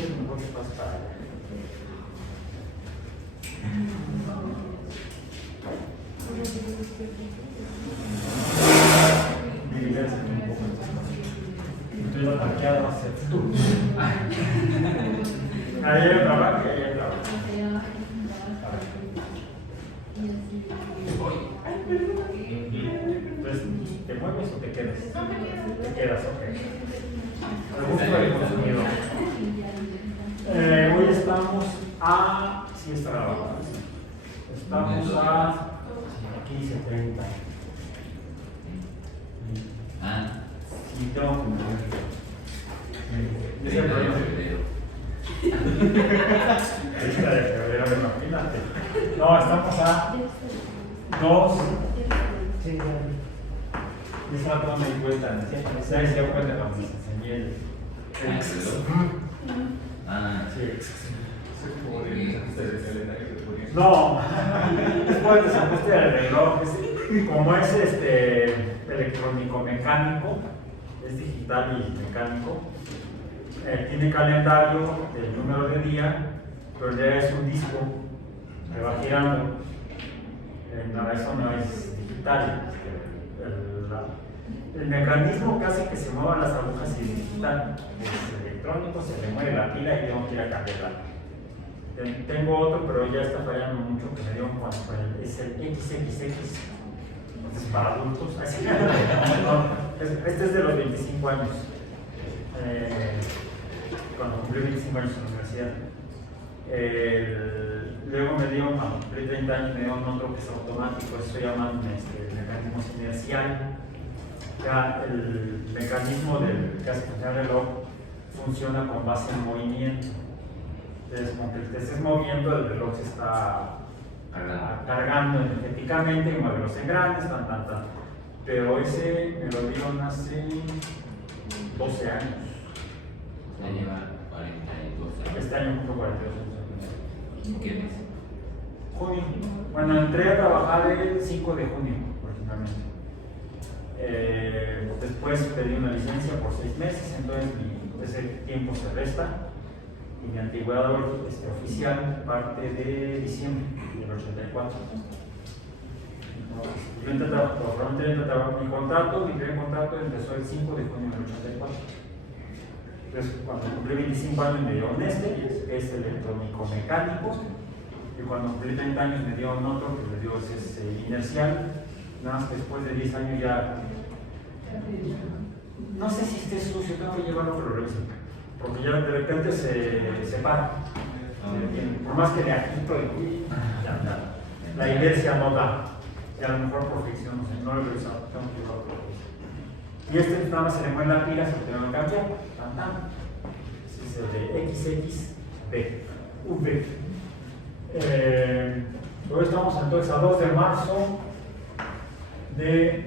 mejor que pase para allá. Dividirse un poco. Estoy la parqueada hacia tú. Ahí hay otra vaca, ahí hay otra vaca. Entonces, ¿te mueves o te quedas? Te quedas, ok. Al gusto del consumidor. Hoy estamos a... Sí, está grabado. Estamos a 15:30. Sí, tengo que mover. Es el problema. Fecha de febrero, imagínate. No, estamos a 2. Sí, ya. Esa no me di cuenta. ¿Sabes qué cuenta cuando les enseñé el... Sí. No, después de desajuste del reloj, como es electrónico mecánico, es digital y mecánico, tiene calendario del número de día, pero ya es un disco que va girando. No, eso no es digital. El mecanismo que hace que se muevan las agujas es digital, es electrónico, se le mueve la pila y tengo que ir a cambiarla. Tengo otro, pero ya está fallando mucho, que me dio cuando es el XXX, es para adultos. Este es de los 25 años, cuando cumplí 25 años en la universidad. Luego me dio, cuando cumplí 30 años, me dio otro que es automático, eso se llama mecanismo inercial. Ya el mecanismo que hace funcionar el reloj funciona con base en movimiento. Entonces, como que te estés moviendo, el reloj se está cargando energéticamente y mueve los engranes, pero ese me lo dieron hace 12 años. Ya lleva 42 años. Este año cumplo 42 años. ¿Qué mes? Junio. Bueno, entré a trabajar el 5 de junio, originalmente. Después pedí una licencia por 6 meses, entonces ese tiempo se resta. Y mi antigüedad oficial parte de diciembre del 84. Yo entré a trabajar mi contrato, mi primer contrato empezó el 5 de junio del 84. Entonces, cuando cumplí 25 años me dieron que es electrónico mecánico, y cuando cumplí 30 años me dieron otro que me dio es inercial. Nada más que después de 10 años ya. No sé si esté sucio, tengo que llevarlo, pero lo reviso. Porque ya de repente se para. Por más que le agito y la inercia no da. Y a lo mejor por fricción, no lo he revisado, tengo que llevarlo. Y nada más se le mueve la pila, se lo tengo que cambiar. Este es el de XXV. Hoy estamos entonces a 2 de marzo de...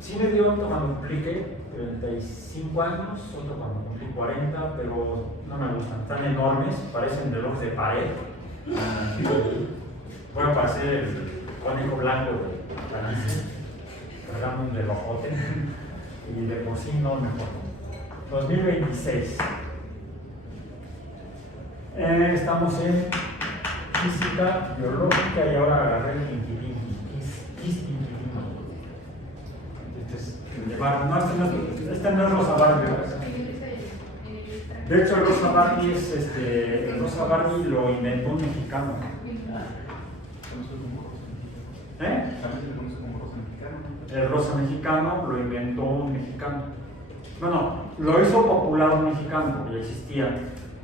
Sí me dio otro cuando cumplí 35 años, otro cuando cumplí 40, pero no me gustan, están enormes, parecen relojes de pared. Voy a parecer el conejo blanco de París, cargando un relojote, y de por sí no mejor. 2026. Estamos en física biológica y ahora agarré el quinquilín. Este no es Rosa Barbie. De hecho, el Rosa Barbie el Rosa Barbie lo inventó un mexicano. El rosa mexicano lo inventó un mexicano. No, lo hizo popular un mexicano porque ya existía.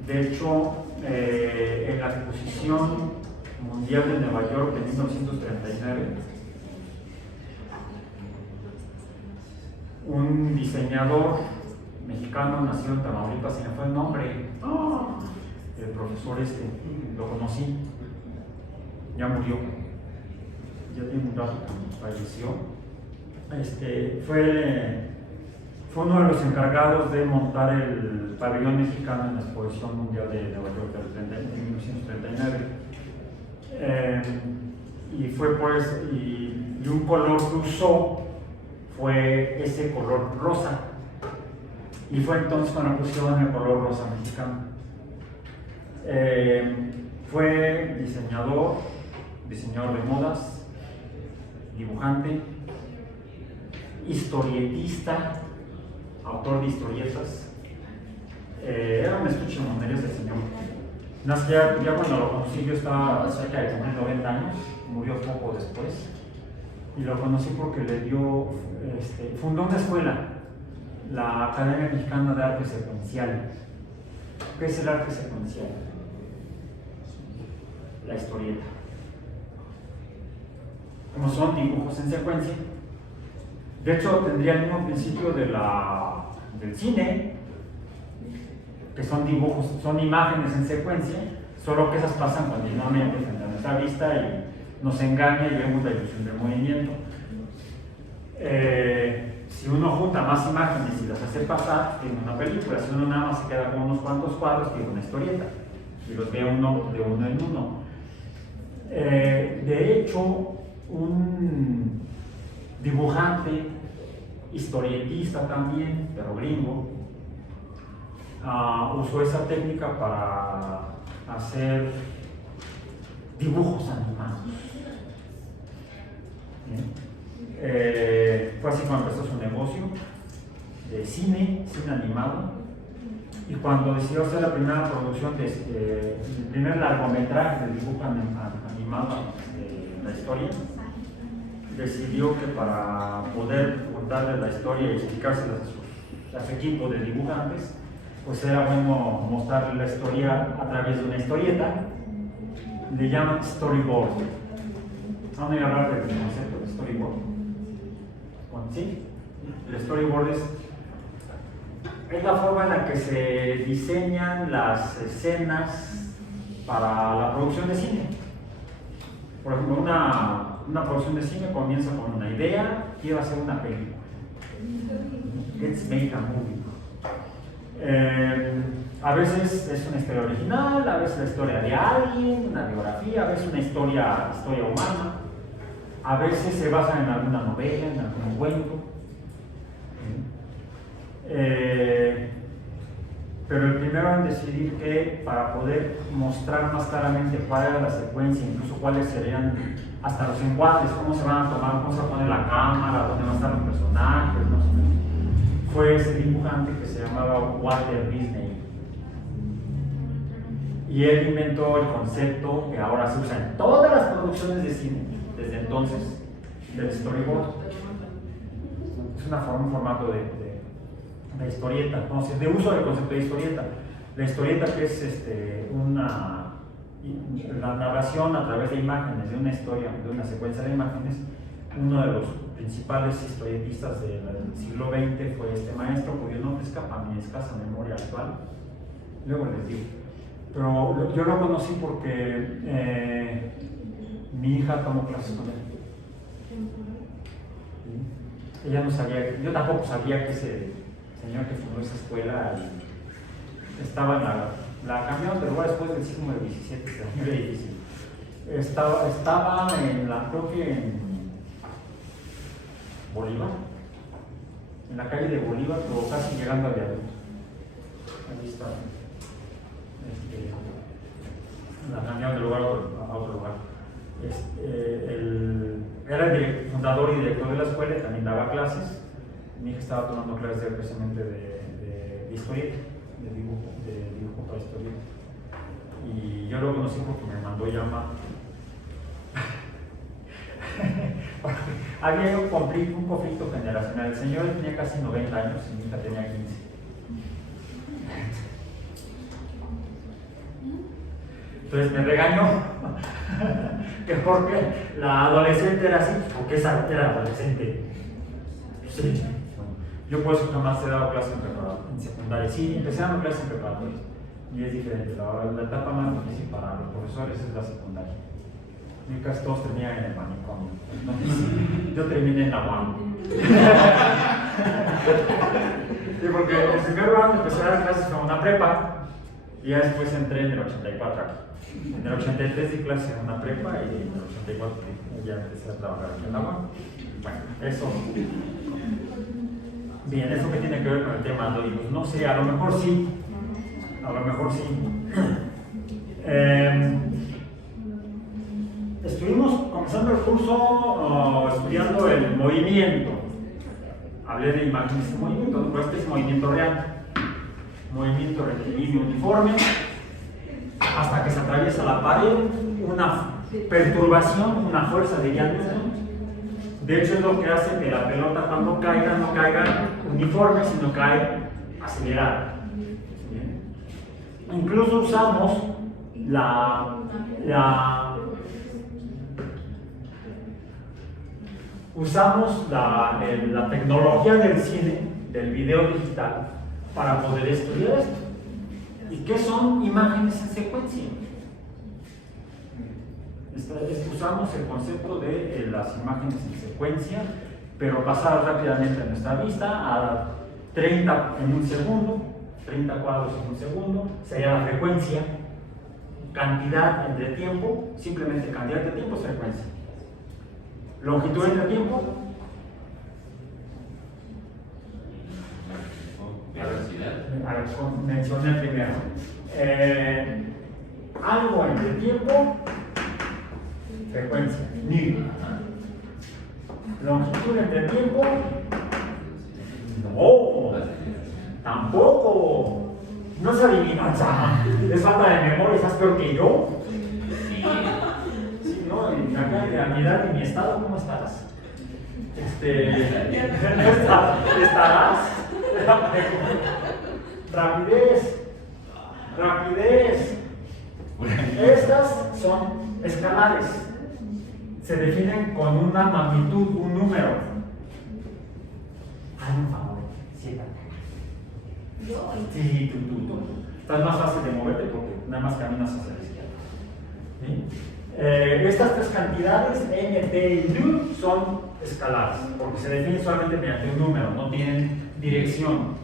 De hecho, en la Exposición Mundial de Nueva York de 1939, un diseñador mexicano nacido en Tamaulipas, y me fue el nombre, el profesor lo conocí, ya murió, ya tiene un rato que falleció. Fue uno de los encargados de montar el pabellón mexicano en la Exposición Mundial de Nueva York de 1939. Y fue pues, y un color que usó fue ese color rosa. Y fue entonces cuando pusieron el color rosa mexicano. Fue diseñador de modas, dibujante, historietista, autor de historietas. Era un estuche de monerías del señor. Ya cuando lo conocí yo estaba cerca de cumplir 90 años, murió poco después. Y lo conocí porque fundó una escuela, la Academia Mexicana de Arte Secuencial. ¿Qué es el arte secuencial? La historieta. Como son dibujos en secuencia. De hecho, tendría el mismo principio del cine, que son dibujos, son imágenes en secuencia, solo que esas pasan continuamente frente a nuestra vista y nos engaña y vemos la ilusión del movimiento. Si uno junta más imágenes y las hace pasar, tiene una película. Si uno nada más se queda con unos cuantos cuadros, tiene una historieta y los ve uno de uno en uno. De hecho, un dibujante, historietista también, pero gringo, usó esa técnica para hacer dibujos animados. Fue así cuando empezó su negocio de cine animado, y cuando decidió hacer la primera producción el primer largometraje de dibujo animado de la historia, decidió que para poder contarle la historia y explicársela a su equipo de dibujantes, pues era bueno mostrarle la historia a través de una historieta. Le llaman storyboard. Vamos a hablar del concepto de storyboard. ¿Sí? El storyboard es la forma en la que se diseñan las escenas para la producción de cine. Por ejemplo, una producción de cine comienza con una idea: quiero hacer una película. Let's make a movie. A veces es una historia original, a veces la historia de alguien, una biografía, a veces una historia humana, a veces se basa en alguna novela, en algún cuento. Pero el primero en decidir que, para poder mostrar más claramente cuál era la secuencia, incluso cuáles serían hasta los encuadres, cómo se van a tomar, cómo se va a poner la cámara, dónde van a estar los personajes, no sé, fue ese dibujante que se llamaba Walter Disney. Y él inventó el concepto que ahora se usa en todas las producciones de cine desde entonces, del storyboard. Es un formato de historieta, entonces, de uso del concepto de historieta. La historieta, que es la narración a través de imágenes, de una historia, de una secuencia de imágenes. Uno de los principales historietistas del siglo XX fue este maestro, cuyo nombre escapa a mi escasa memoria actual. Luego les digo. Pero yo lo conocí porque mi hija tomó clases con él. Ella no sabía, yo tampoco sabía que ese señor que fundó esa escuela estaba en la cambiaron de lugar después del siglo XVII, del año 17. Estaba creo que en Bolívar, en la calle de Bolívar, pero casi llegando al viaducto. Ahí está. La cambiaron de lugar a otro lugar. Era el fundador y director de la escuela y también daba clases. Mi hija estaba tomando clases precisamente de historieta, de dibujo para historieta. Y yo lo conocí porque me mandó llamar. Había un conflicto generacional. El señor tenía casi 90 años y mi hija tenía 15. Entonces me regañó que porque la adolescente era así, porque esa era adolescente. Sí. Yo por eso jamás he dado clases en secundaria. Sí, empecé dando clases en preparatoria y es diferente. La etapa más difícil para los profesores es la secundaria. Y casi todos terminan en el manicomio. Yo terminé en la UAM. Sí, porque el primer año empecé a dar clases con una prepa y ya después entré en el 84 aquí. En el 83 di clases en una prepa y en el 84 ya empecé a trabajar aquí en la UAM. Bueno, eso. Bien, ¿eso que tiene que ver con el tema de hoy? Pues no sé, a lo mejor sí. A lo mejor sí. Estuvimos comenzando el curso estudiando el movimiento. Hablé de imágenes en movimiento, pero este es movimiento real. Movimiento rectilíneo uniforme, hasta que se atraviesa la pared, una perturbación, una fuerza de Newton. De hecho, es lo que hace que la pelota cuando caiga no caiga uniforme, sino cae acelerada. Incluso usamos la tecnología del cine, del video digital, para poder estudiar esto. ¿Y qué son imágenes en secuencia? Usamos el concepto de las imágenes en secuencia, pero pasadas rápidamente a nuestra vista a 30 en un segundo, 30 cuadros en un segundo, sería la frecuencia. Cantidad entre tiempo, simplemente cantidad de tiempo es frecuencia. Longitud entre tiempo, velocidad. A ver, mencioné primero. Algo entre tiempo, frecuencia, nu. Longitud entre tiempo, no, tampoco. No es adivinanza, es falta de memoria, estás peor que yo. Sí. Sí, no, en la mi edad y mi estado, ¿cómo estás? ¿Estarás? Rapidez. Estas son escalares. Se definen con una magnitud, un número. Hazme un favor, siéntate. Sí, tú. Estás más fácil de moverte porque nada más caminas hacia la izquierda. ¿Sí? Estas tres cantidades, n, t y u, son escalares, porque se definen solamente mediante un número, no tienen dirección.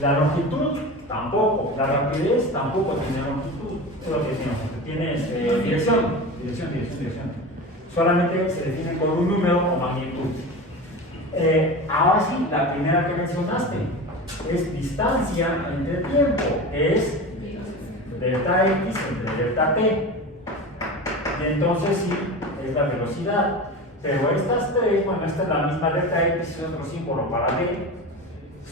La longitud, tampoco. La rapidez, tampoco tiene longitud. Es lo que decimos, tiene dirección. Solamente se define con un número o magnitud. Ahora sí, la primera que mencionaste es distancia entre tiempo, es delta x entre delta t. Entonces sí, es la velocidad. Pero estas tres, bueno, esta es la misma delta x y otro símbolo para d,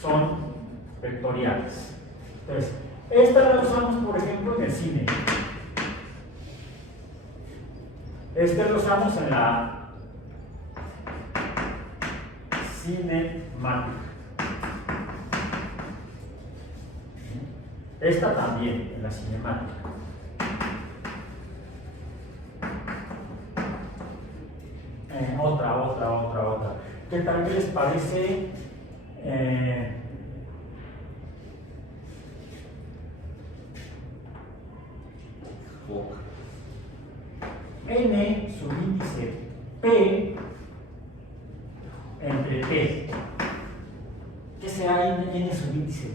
son vectoriales. Entonces, esta la usamos, por ejemplo, en el cine. Esta la usamos en la cinemática. Esta también, en la cinemática. Otra. ¿Qué tal vez parece? N subíndice P entre T. ¿Qué será N subíndice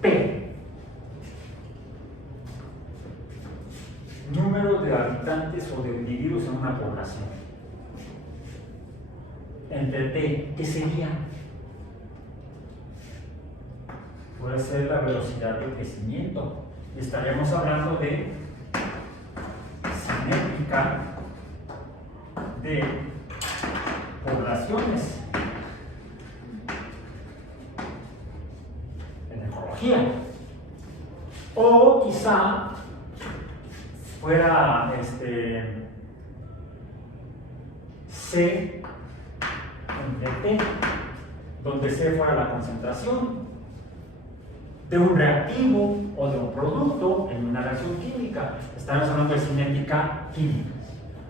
P? Número de habitantes o de individuos en una población. Entre T, ¿qué sería? Puede ser la velocidad de crecimiento. Estaríamos hablando de cinética de poblaciones en ecología. O quizá fuera C entre T, donde C fuera la concentración de un reactivo o de un producto en una reacción química. Estamos hablando de cinética química.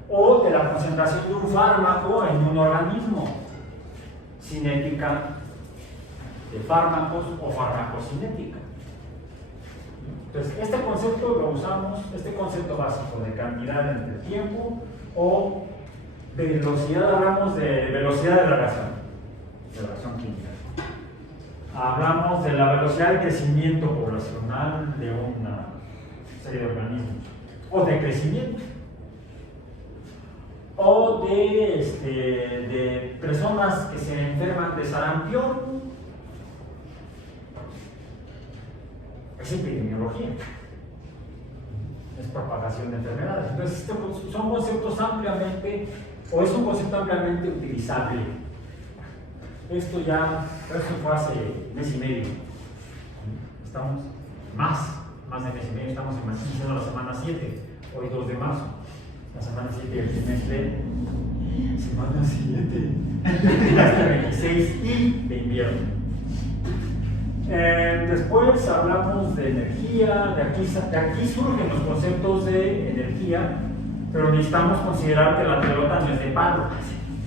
O de la concentración de un fármaco en un organismo. Cinética de fármacos o farmacocinética. Entonces, este concepto lo usamos, este concepto básico de cantidad entre tiempo o de velocidad, hablamos de velocidad de la reacción química. Hablamos de la velocidad de crecimiento poblacional de una serie de organismos, o de crecimiento, o de personas que se enferman de sarampión Es epidemiología. Es propagación de enfermedades. Entonces, son conceptos ampliamente, o es un concepto ampliamente utilizable. Esto fue hace mes y medio. Estamos más de mes y medio, estamos iniciando la semana 7, hoy 2 de marzo. La semana 7 del trimestre, semana 7, hasta 26 y de invierno. Después hablamos de energía, de aquí surgen los conceptos de energía, pero necesitamos considerar que la pelota no es de palo.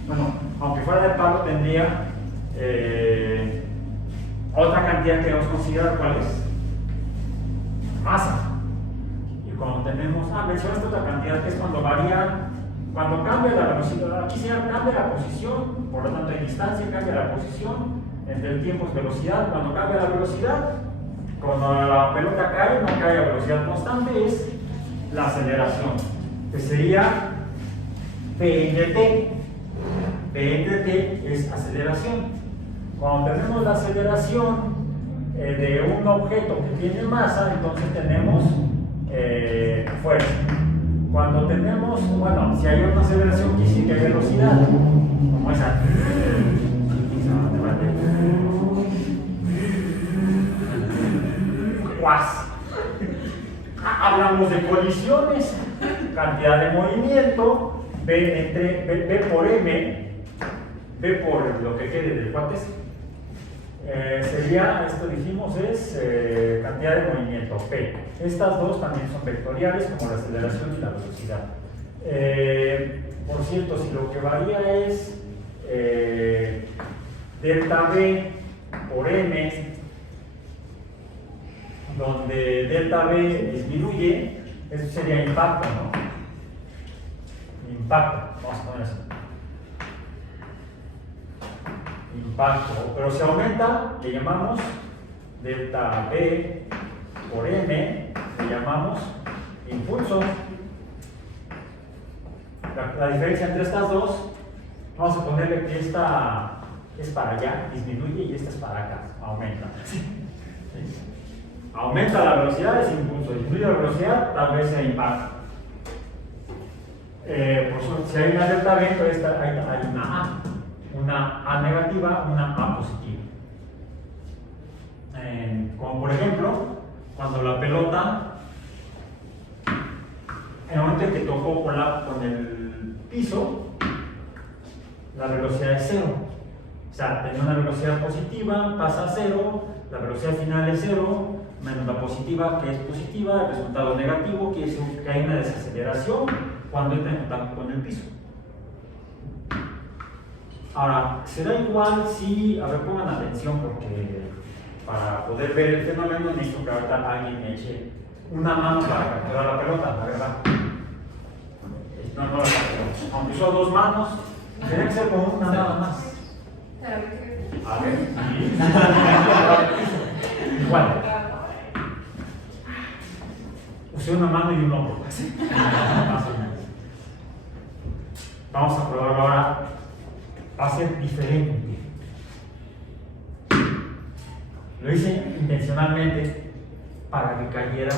Bueno, aunque fuera de palo tendría otra cantidad que debemos considerar. ¿Cuál es? Masa. Y cuando tenemos, mencionaste otra cantidad que es cuando varía, cuando cambia la velocidad, aquí se cambia la posición, por lo tanto hay distancia, cambia la posición, entre el tiempo es velocidad. Cuando cambia la velocidad, cuando la pelota cae, no cae a velocidad constante, es la aceleración, que sería P entre T. P entre T es aceleración. Cuando tenemos la aceleración de un objeto que tiene masa, entonces tenemos fuerza. Cuando tenemos, si hay una aceleración, quiere decir que hay velocidad, como esa. Hablamos de colisiones, cantidad de movimiento, B por M, B por lo que quede del cuates, sería, esto dijimos, es cantidad de movimiento, P. Estas dos también son vectoriales, como la aceleración y la velocidad. Por cierto, si lo que varía es delta V por M, donde delta V disminuye, eso sería impacto, ¿no? Impacto, vamos a poner así. Impacto, pero si aumenta, le llamamos delta V por M, le llamamos impulso. La diferencia entre estas dos, vamos a ponerle que esta es para allá, disminuye, y esta es para acá, aumenta. Aumenta la velocidad, es impulso. Disminuye la velocidad, tal vez sea impacto. Por suerte, si hay una delta V, entonces hay una A negativa, una A positiva. Como por ejemplo, cuando la pelota, en el momento en que tocó con el piso, la velocidad es 0. O sea, tenía una velocidad positiva, pasa a 0, la velocidad final es 0, menos la positiva, que es positiva, el resultado negativo, quiere decir que hay una desaceleración cuando entra en contacto con el piso. Ahora, será igual si, pongan atención, porque para poder ver el fenómeno necesito que ahorita alguien me eche una mano para capturar la pelota, la verdad. No la capturamos. Aunque usó 2 manos, tiene que ser como una nada más. A ver, igual. Usé una mano y un hombro. Más o menos. Vamos a probarlo ahora. Va a ser diferente. Lo hice intencionalmente para que cayera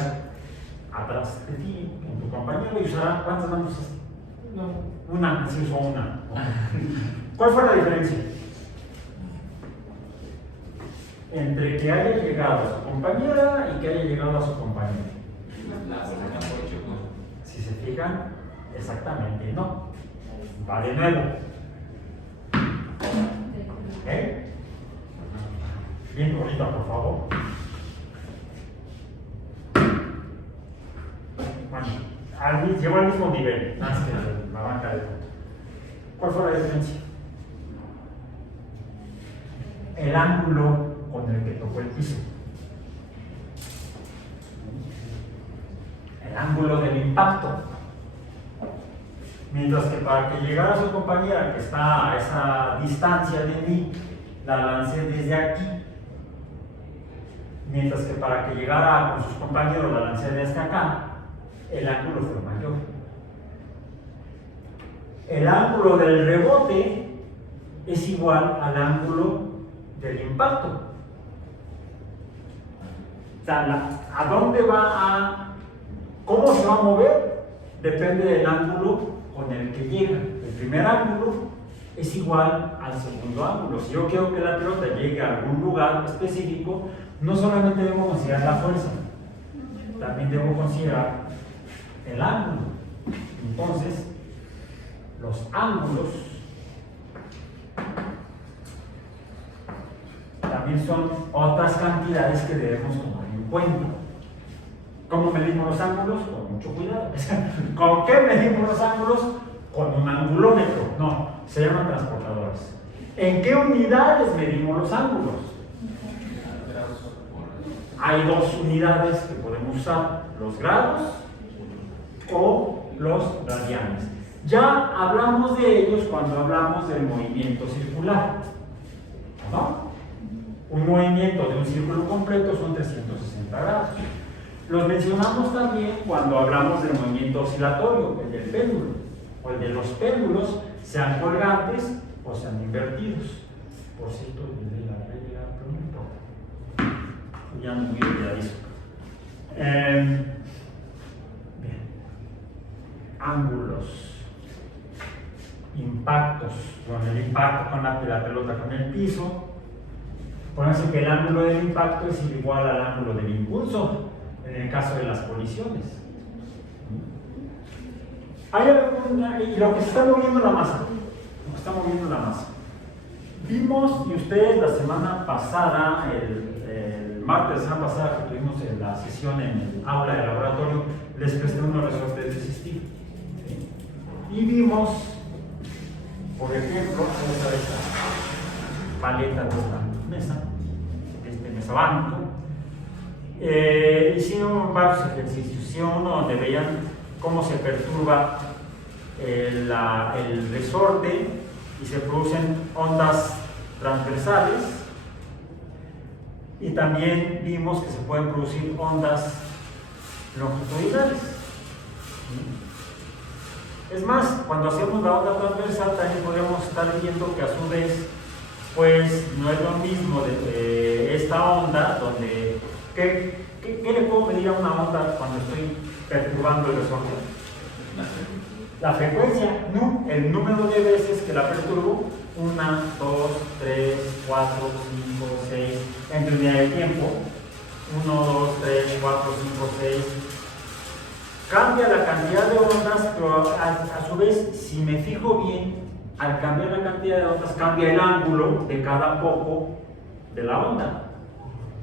atrás de ti, con tu compañero, y usará ¿cuántas manos? Una, así usó una. ¿Cuál fue la diferencia? Entre que haya llegado a su compañera y que haya llegado a su compañero. Si se fijan, exactamente no. Va de nuevo. ¿Ok? Bien bonita, por favor. Bueno, llegó al mismo nivel, más que la banca de punto. ¿Cuál fue la diferencia? El ángulo con el que tocó el piso. El ángulo del impacto. Mientras que para que llegara a su compañera, que está a esa distancia de mí, la lancé desde aquí. Mientras que para que llegara con sus compañeros, la lancé desde acá, el ángulo fue mayor. El ángulo del rebote es igual al ángulo del impacto. ¿A dónde cómo se va a mover? Depende del ángulo con el que llega. El primer ángulo es igual al segundo ángulo. Si yo quiero que la pelota llegue a algún lugar específico, no solamente debo considerar la fuerza, también debo considerar el ángulo. Entonces, los ángulos también son otras cantidades que debemos tomar en cuenta. ¿Cómo medimos los ángulos? Con mucho cuidado. ¿Con qué medimos los ángulos? Con un angulómetro. No, se llaman transportadores. ¿En qué unidades medimos los ángulos? Hay dos unidades que podemos usar, los grados o los radianes. Ya hablamos de ellos cuando hablamos del movimiento circular, ¿no? Un movimiento de un círculo completo son 360 grados. Los mencionamos también cuando hablamos del movimiento oscilatorio, el del péndulo, o el de los péndulos, sean colgantes o sean invertidos. Por cierto, pero no importa. Ya no muy olvidadizo. Bien. Ángulos. Impactos. Con el impacto con la pelota con el piso. Pónganse que el ángulo del impacto es igual al ángulo del impulso en el caso de las colisiones. Y lo que se está moviendo la masa. Vimos, y ustedes la semana pasada, el martes de la semana pasada que tuvimos en la sesión en el aula de laboratorio, les presté unos resortes de ese estilo. Y vimos, por ejemplo, esta paleta de esta mesa, este mesabanco. Hicieron varios ejercicios. Hicieron uno donde veían cómo se perturba el resorte y se producen ondas transversales, y también vimos que se pueden producir ondas longitudinales. Es más, cuando hacemos la onda transversal también podemos estar viendo que a su vez pues no es lo mismo de esta onda donde ¿qué le puedo medir a una onda cuando estoy perturbando el resorte? La frecuencia, no, el número de veces que la perturbo, 1, 2, 3, 4, 5, 6, entre unidad de tiempo, 1, 2, 3, 4, 5, 6. Cambia la cantidad de ondas, pero a su vez, si me fijo bien, al cambiar la cantidad de ondas, cambia el ángulo de cada poco de la onda.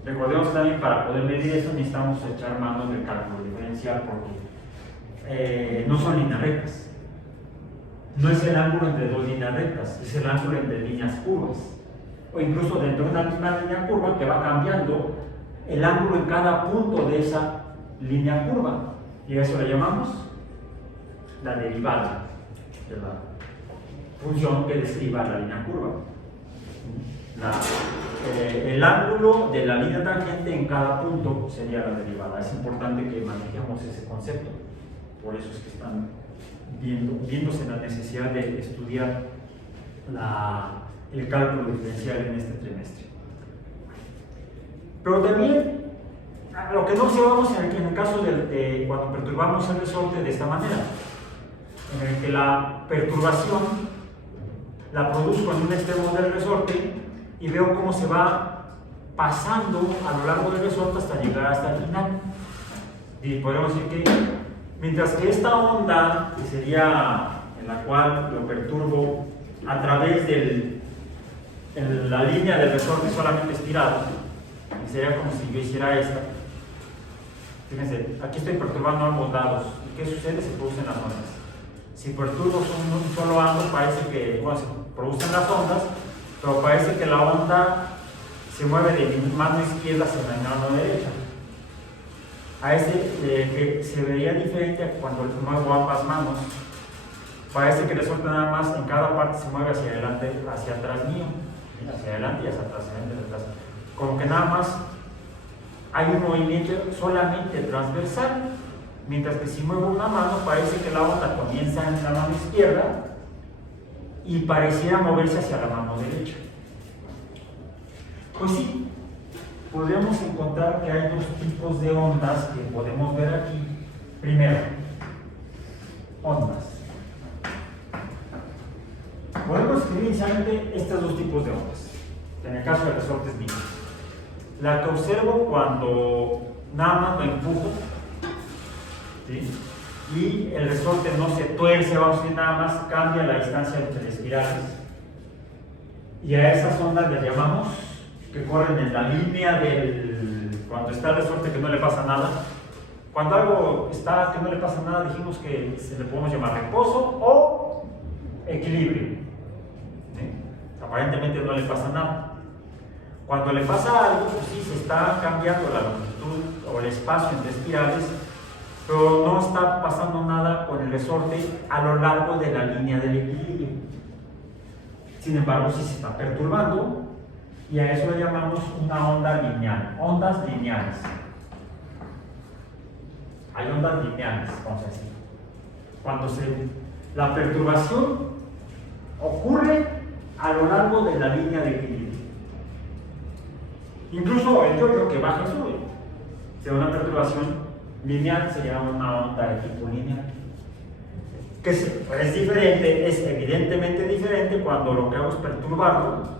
Recordemos también, para poder medir eso necesitamos echar mano del cálculo diferencial, porque no son líneas rectas. No es el ángulo entre dos líneas rectas, es el ángulo entre líneas curvas. O incluso dentro de una misma línea curva que va cambiando el ángulo en cada punto de esa línea curva. Y a eso le llamamos la derivada de la función que describa la línea curva. El ángulo de la línea tangente en cada punto sería la derivada. Es importante que manejemos ese concepto. Por eso es que están viéndose la necesidad de estudiar el cálculo diferencial en este trimestre. Pero también, lo que no observamos en el caso de cuando perturbamos el resorte de esta manera, en el que la perturbación la produzco en un extremo del resorte y veo cómo se va pasando a lo largo del resorte hasta llegar hasta el final. Y podemos decir que mientras que esta onda, que sería en la cual lo perturbo a través de la línea del resorte solamente estirado, y sería como si yo hiciera esta. Fíjense, aquí estoy perturbando ambos lados. ¿Y qué sucede? Se producen las ondas. Si perturbo un solo ángulo, parece que, bueno, se producen las ondas, pero parece que la onda se mueve de mi mano izquierda hacia mi mano derecha. A ese que se vería diferente a cuando muevo ambas manos. Parece que el resorte nada más en cada parte se mueve hacia adelante, hacia atrás mío, hacia adelante y hacia atrás, como que nada más hay un movimiento solamente transversal, mientras que si muevo una mano parece que la onda comienza en la mano izquierda y pareciera moverse hacia la mano derecha. Pues sí, podríamos encontrar que hay dos tipos de ondas que podemos ver aquí. Primero, ondas. Podemos escribir inicialmente estos dos tipos de ondas, en el caso de resortes mínimos. La que observo cuando nada más lo empujo, ¿sí? Y el resorte no se tuerce, vamos a decir, nada más cambia la distancia entre espirales. Y a esas ondas les llamamos que corren en la línea del... Cuando está el resorte que no le pasa nada. Cuando algo está que no le pasa nada, dijimos que se le podemos llamar reposo o equilibrio. ¿Sí? Aparentemente no le pasa nada. Cuando le pasa algo, pues sí, se está cambiando la longitud o el espacio entre espirales, pero no está pasando nada con el resorte a lo largo de la línea del equilibrio. Sin embargo, sí se está perturbando y a eso le llamamos una onda lineal, ondas lineales. Hay ondas lineales, vamos a decir. Cuando la perturbación ocurre a lo largo de la línea de equilibrio. Incluso el yo-yo que baja y sube. Si una perturbación lineal se llama una onda de tipo lineal. Que es diferente, es evidentemente diferente cuando lo que hago es perturbarlo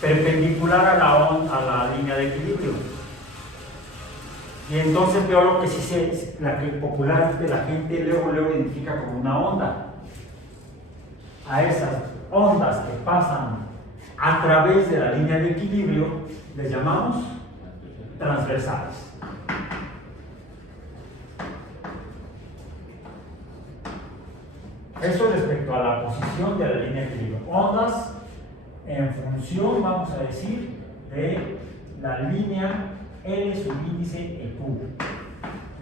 perpendicular a la línea de equilibrio. Y entonces veo lo que sí la que popularmente la gente luego identifica como una onda. A esas ondas que pasan a través de la línea de equilibrio les llamamos transversales. Eso respecto a la posición de la línea de equilibrio. Ondas en función, vamos a decir, de la línea L subíndice EQ,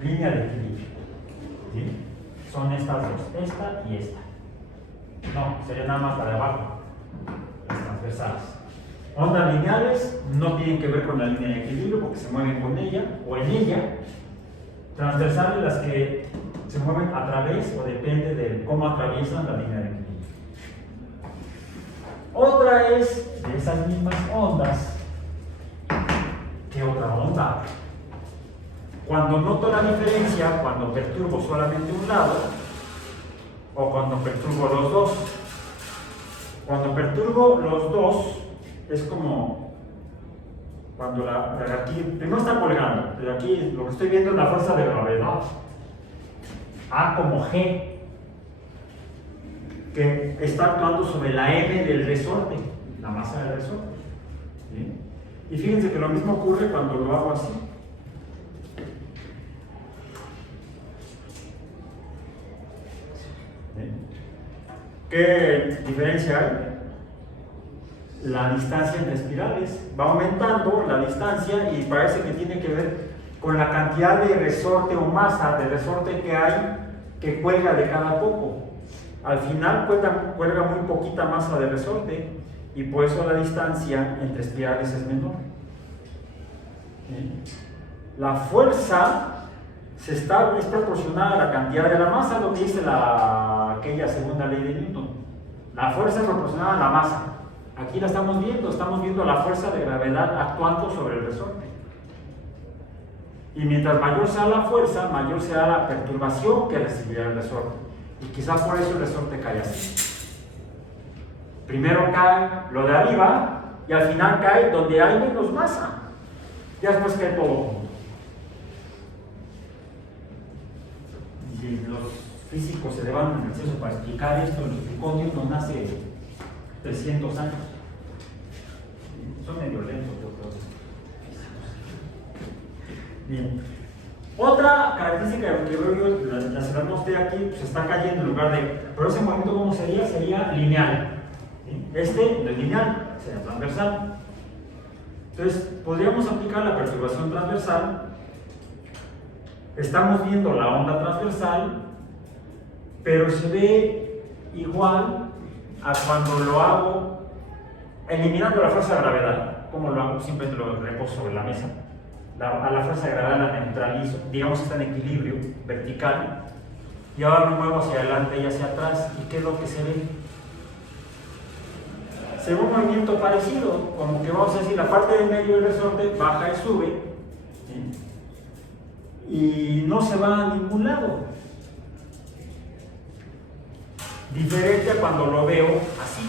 línea de equilibrio. ¿Sí? Son estas dos, esta y esta. No, sería nada más la de abajo, las transversales. Ondas lineales no tienen que ver con la línea de equilibrio porque se mueven con ella o en ella. Transversales las que se mueven a través o depende de cómo atraviesan la línea de equilibrio. Otra es de esas mismas ondas. ¿Qué otra onda? Cuando noto la diferencia, cuando perturbo solamente un lado o cuando perturbo los dos. Cuando perturbo los dos es como cuando aquí primero está colgando, pero aquí lo que estoy viendo es la fuerza de gravedad. A como G, que está actuando sobre la M del resorte, la masa del resorte. ¿Sí? Y fíjense que lo mismo ocurre cuando lo hago así. ¿Sí? ¿Qué diferencia hay? La distancia entre espirales. Va aumentando la distancia y parece que tiene que ver con la cantidad de resorte o masa de resorte que hay que cuelga de cada poco. Al final cuelga muy poquita masa de resorte y por eso la distancia entre espirales es menor. ¿Sí? La fuerza es proporcional a la cantidad de la masa, lo que dice aquella segunda ley de Newton. La fuerza es proporcional a la masa. Aquí la estamos viendo la fuerza de gravedad actuando sobre el resorte. Y mientras mayor sea la fuerza, mayor será la perturbación que recibirá el resorte. Y quizás por eso el resorte cae así. Primero cae lo de arriba y al final cae donde hay menos masa. Y después cae todo junto. Y los físicos se llevan un exceso para explicar esto. El circonio no nace 300 años. Son medio lentos, yo creo. Bien. Otra característica que veo yo, la cerramos de aquí, pues está cayendo en lugar de. Pero ese movimiento, ¿cómo sería? Sería lineal. ¿Sí? Este no es lineal, sería transversal. Entonces, podríamos aplicar la perturbación transversal. Estamos viendo la onda transversal, pero se ve igual a cuando lo hago eliminando la fuerza de gravedad. ¿Cómo lo hago? Simplemente lo reposo sobre la mesa. A la fuerza de gravedad la neutralizo, digamos que está en equilibrio vertical, y ahora me muevo hacia adelante y hacia atrás. ¿Y qué es lo que se ve? se ve un movimiento parecido, como que vamos a decir la parte del medio del resorte baja y sube, ¿sí? Y no se va a ningún lado. Diferente a cuando lo veo así.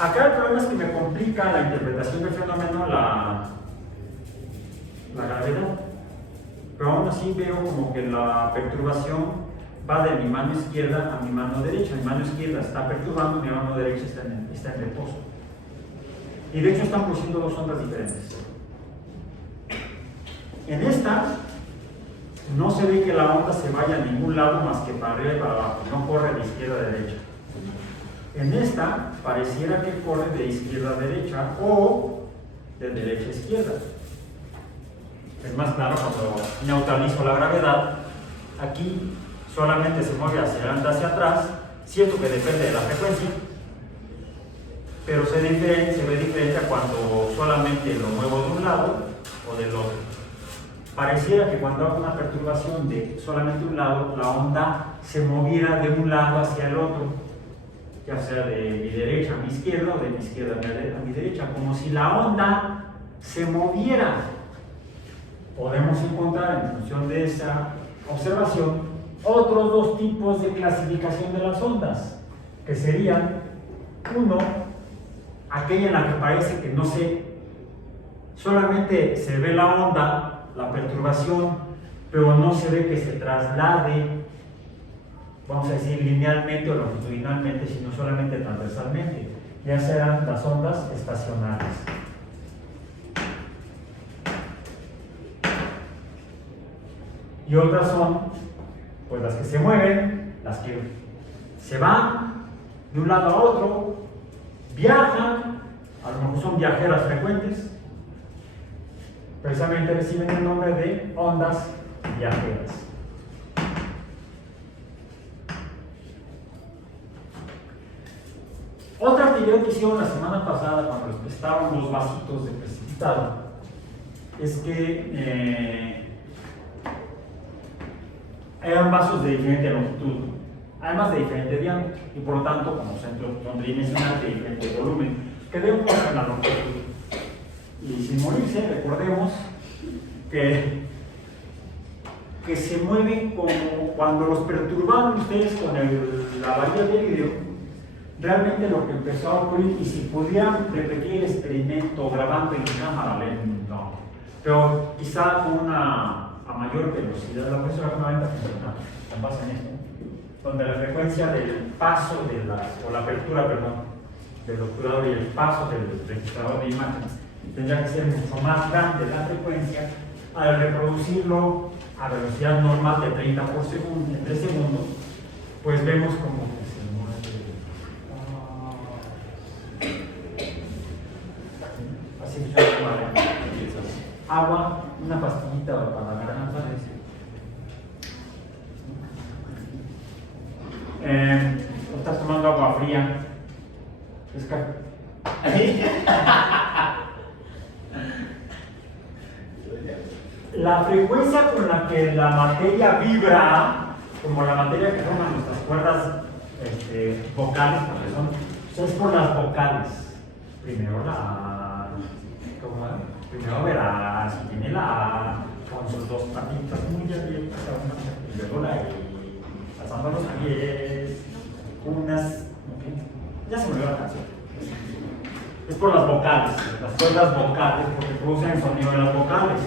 Acá el problema es que me complica la interpretación del fenómeno la gravedad, pero aún así veo como que la perturbación va de mi mano izquierda a mi mano derecha. Mi mano izquierda está perturbando, mi mano derecha está en reposo. Y de hecho están produciendo dos ondas diferentes. En esta no se ve que la onda se vaya a ningún lado más que para arriba y para abajo, no corre de izquierda a derecha. En esta pareciera que corre de izquierda a derecha o de derecha a izquierda. Es más claro cuando neutralizo la gravedad. Aquí solamente se mueve hacia adelante, hacia atrás, cierto que depende de la frecuencia, pero se ve diferente a cuando solamente lo muevo de un lado o del otro. Pareciera que cuando hago una perturbación de solamente un lado, la onda se moviera de un lado hacia el otro, ya sea de mi derecha a mi izquierda o de mi izquierda a mi derecha, como si la onda se moviera. Podemos encontrar en función de esa observación otros dos tipos de clasificación de las ondas, que serían, uno, aquella en la que parece que no sé, solamente se ve la onda, la perturbación, pero no se ve que se traslade, vamos a decir linealmente o longitudinalmente, sino solamente transversalmente, ya sean las ondas estacionarias. Y otras son pues las que se mueven, las que se van de un lado a otro, viajan, a lo mejor son viajeras frecuentes, precisamente reciben el nombre de ondas viajeras. Otra actividad que hicieron la semana pasada cuando les prestaban los vasitos de precipitado es que eran vasos de diferente longitud, además de diferente diámetro, y por lo tanto, como centro tridimensional de diferente volumen, que de un poco en la longitud. Y sin morirse, recordemos que se mueven como cuando los perturbaron ustedes con la varilla de vidrio. Realmente lo que empezó a ocurrir, y si pudieran repetir el experimento grabando en cámara lenta, pero quizá con una a mayor velocidad, la profesora nuevamente con base en esto, donde la frecuencia del paso o la apertura, perdón, del obturador y el paso del registrador de imágenes tendría que ser mucho más grande la frecuencia. Al reproducirlo a velocidad normal de 30 por segundo, en 3 segundos, pues vemos como que se mueve. Así que agua, una pastillita para la garganta. Estás tomando agua fría. La frecuencia con la que la materia vibra, como la materia que forman nuestras cuerdas vocales, porque es por las vocales. Primero verás si tiene la A con sus dos patitas muy abiertas, y luego la I, pasando los pies, ya se me olvidó la canción. Es por las vocales, las cuerdas vocales, porque producen el sonido de las vocales.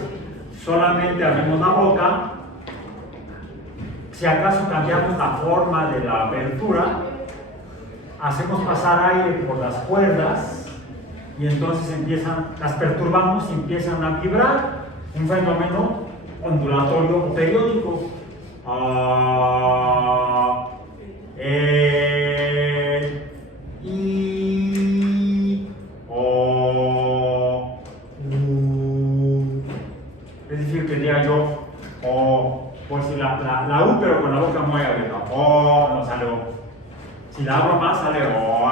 Solamente abrimos la boca, si acaso cambiamos la forma de la abertura, hacemos pasar aire por las cuerdas y entonces las perturbamos y empiezan a vibrar, un fenómeno ondulatorio periódico. Es decir, que diga yo, pues si la U pero con la boca muy abierta, no sale O. Si la abro más sale O.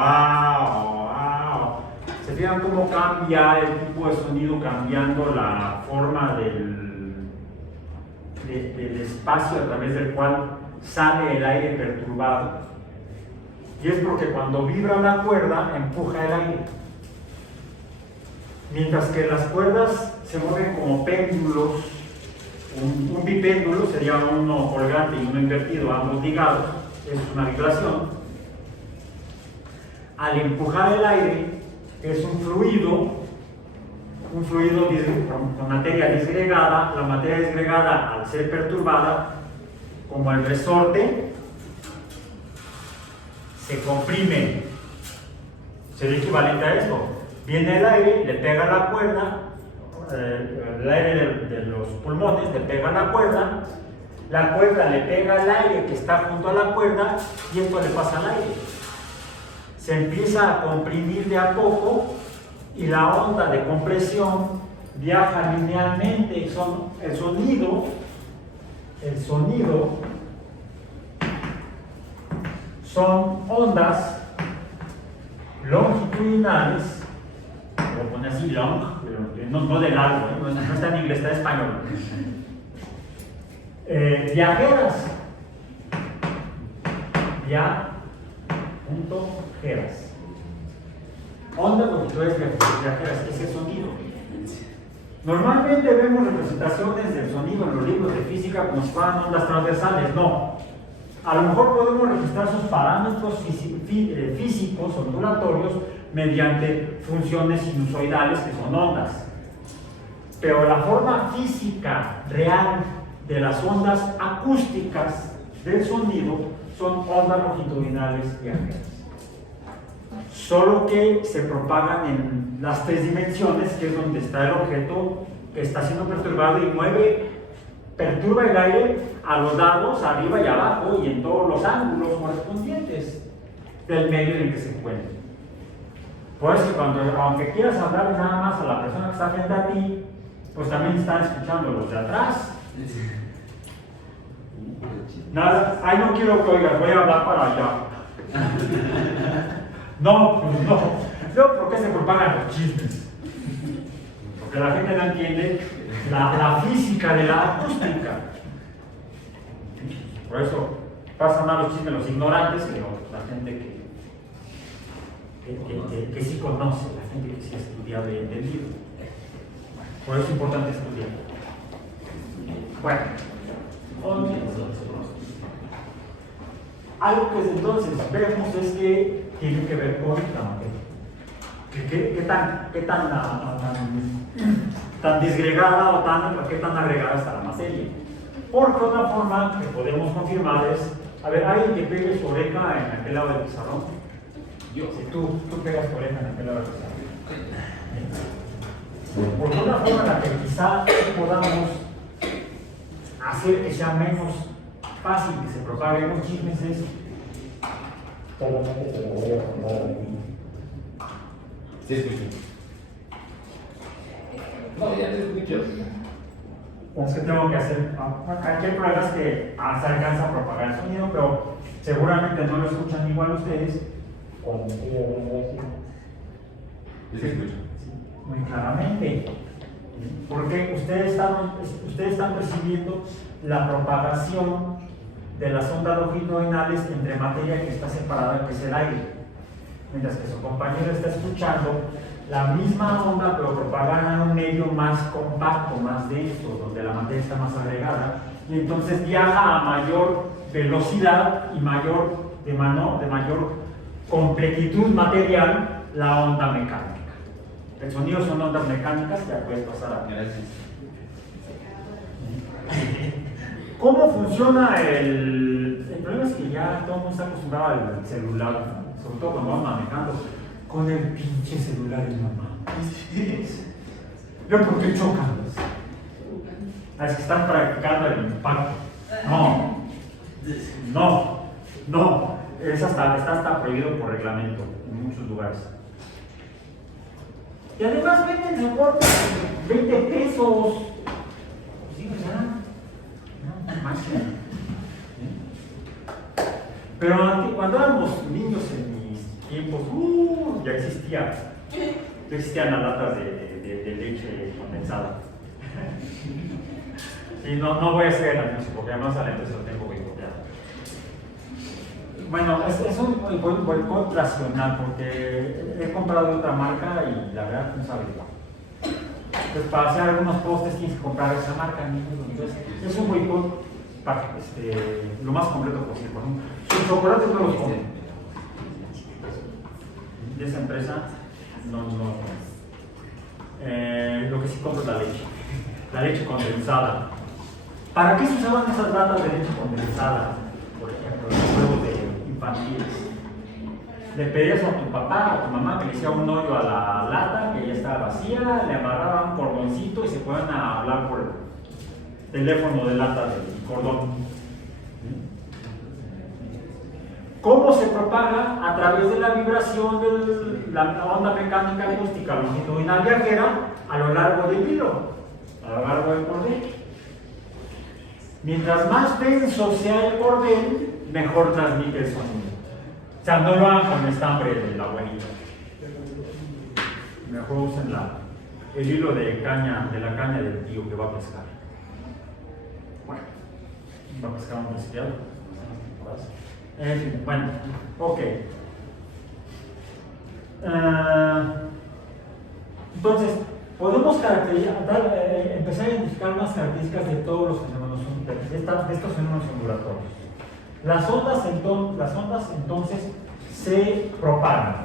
Se fijan cómo cambia el tipo de sonido cambiando la forma del espacio a través del cual sale el aire perturbado. Y es porque cuando vibra la cuerda, empuja el aire. Mientras que las cuerdas se mueven como péndulos, un bipéndulo sería uno colgante y uno invertido, ambos ligados, es una vibración. Al empujar el aire, es un fluido con materia disgregada. La materia disgregada, al ser perturbada, como el resorte, se comprime. Sería equivalente a esto. Viene el aire, le pega la cuerda, el aire de los pulmones le pega la cuerda le pega al aire que está junto a la cuerda y esto le pasa al aire. Se empieza a comprimir de a poco y la onda de compresión viaja linealmente. El sonido son ondas longitudinales, lo pone así long, no de largo, no está en inglés, está en español. Viajeras. Ondas longitudinales viajeras, ¿qué es el sonido? Normalmente vemos representaciones del sonido en los libros de física como si fueran ondas transversales. No. A lo mejor podemos registrar sus parámetros físicos ondulatorios mediante funciones sinusoidales que son ondas. Pero la forma física real de las ondas acústicas del sonido son ondas longitudinales viajeras. Solo que se propagan en las tres dimensiones, que es donde está el objeto que está siendo perturbado y perturba el aire a los lados, arriba y abajo, y en todos los ángulos correspondientes del medio en el que se encuentra. Por eso, aunque quieras hablar nada más a la persona que está frente a ti, pues también están escuchando los de atrás. Nada, ay, no quiero que oigas, voy a hablar para allá. No, pues no. ¿Por qué se propagan los chismes? Porque la gente no entiende la física de la acústica. Por eso pasan a los chismes los ignorantes, pero la gente que sí conoce, la gente que sí ha estudiado y entendido. Por eso es importante estudiar. Bueno, algo que entonces vemos es que tiene que ver con la materia. ¿Qué tan disgregada o qué tan agregada está la materia? Porque otra forma que podemos confirmar es, a ver, alguien que pegue su oreja en aquel lado del pizarrón. Yo. Si tú pegas tu oreja en aquel lado del pizarrón. Porque una forma en la que quizá podamos hacer que sea menos fácil que se propaguen los chismes es, solamente te lo voy a contar aquí. Sí, escucho. No, ya te escucho. Es que tengo que hacer. Aquí hay pruebas que se alcanza a propagar el sonido, pero seguramente no lo escuchan igual ustedes. Cuando estoy hablando así. Sí, escucho. Muy claramente. Porque ustedes están percibiendo la propagación de las ondas longitudinales entre materia que está separada, que es el aire. Mientras que su compañero está escuchando la misma onda, pero propagada en un medio más compacto, más denso, donde la materia está más agregada, y entonces viaja a mayor velocidad y de mayor completitud material la onda mecánica. El sonido son ondas mecánicas, ya puedes pasar a... Gracias. ¿Cómo funciona el problema? Es que ya todo el mundo está acostumbrado al celular, sobre todo cuando vamos manejando, con el pinche celular de mamá. ¿Pero por qué chocan? Es que están practicando el impacto. No. Está hasta prohibido por reglamento en muchos lugares. Y además venden soportes de 20 pesos. Sí, ¿verdad? No, más que. Pero cuando éramos niños en mis tiempos, ya existían las latas de leche condensada. Y no voy a hacer el anuncio porque además al entonces lo tengo boicoteado. Bueno, es un boicot racional porque he comprado otra marca y la verdad no sabe igual. Entonces, para hacer algunos postes tienes que comprar esa marca. Entonces, es un boicot lo más completo posible. Por ejemplo, sus chocolates no los compro. De esa empresa, no. Lo que sí compro es la leche condensada. ¿Para qué se usaban esas latas de leche condensada? Por ejemplo, los juegos de infantiles. Le pedías a tu papá o a tu mamá que le hiciera un hoyo a la lata que ya estaba vacía, le amarraban un cordoncito y se ponían a hablar por el teléfono de lata del cordón. ¿Cómo se propaga? A través de la vibración de la onda mecánica acústica longitudinal viajera a lo largo del hilo, a lo largo del cordel. Mientras más denso sea el cordel, mejor transmite el sonido. O sea, no lo hagan con estambre de la abuelita. Mejor usen el hilo de la caña del tío que va a pescar. Bueno, va a pescar un pescado. En fin, bueno, ok. Entonces, podemos empezar a identificar unas características de todos los fenómenos, de estos fenómenos ondulatorios. Las ondas entonces se propagan.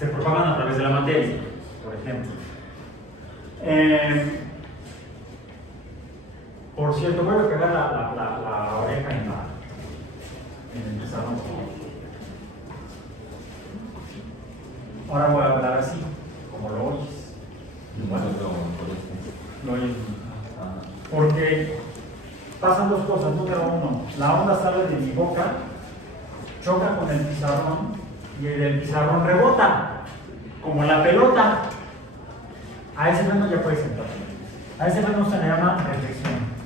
Se propagan a través de la materia, por ejemplo. Por cierto, voy a pegar la oreja en el pizarrón. Ahora voy a hablar así, como lo oyes. Lo oyes. Porque pasan dos cosas. Número uno, la onda sale de mi boca, choca con el pizarrón y el pizarrón rebota, como la pelota. A ese fenómeno ya puedes entrar. A ese fenómeno se le llama reflexión.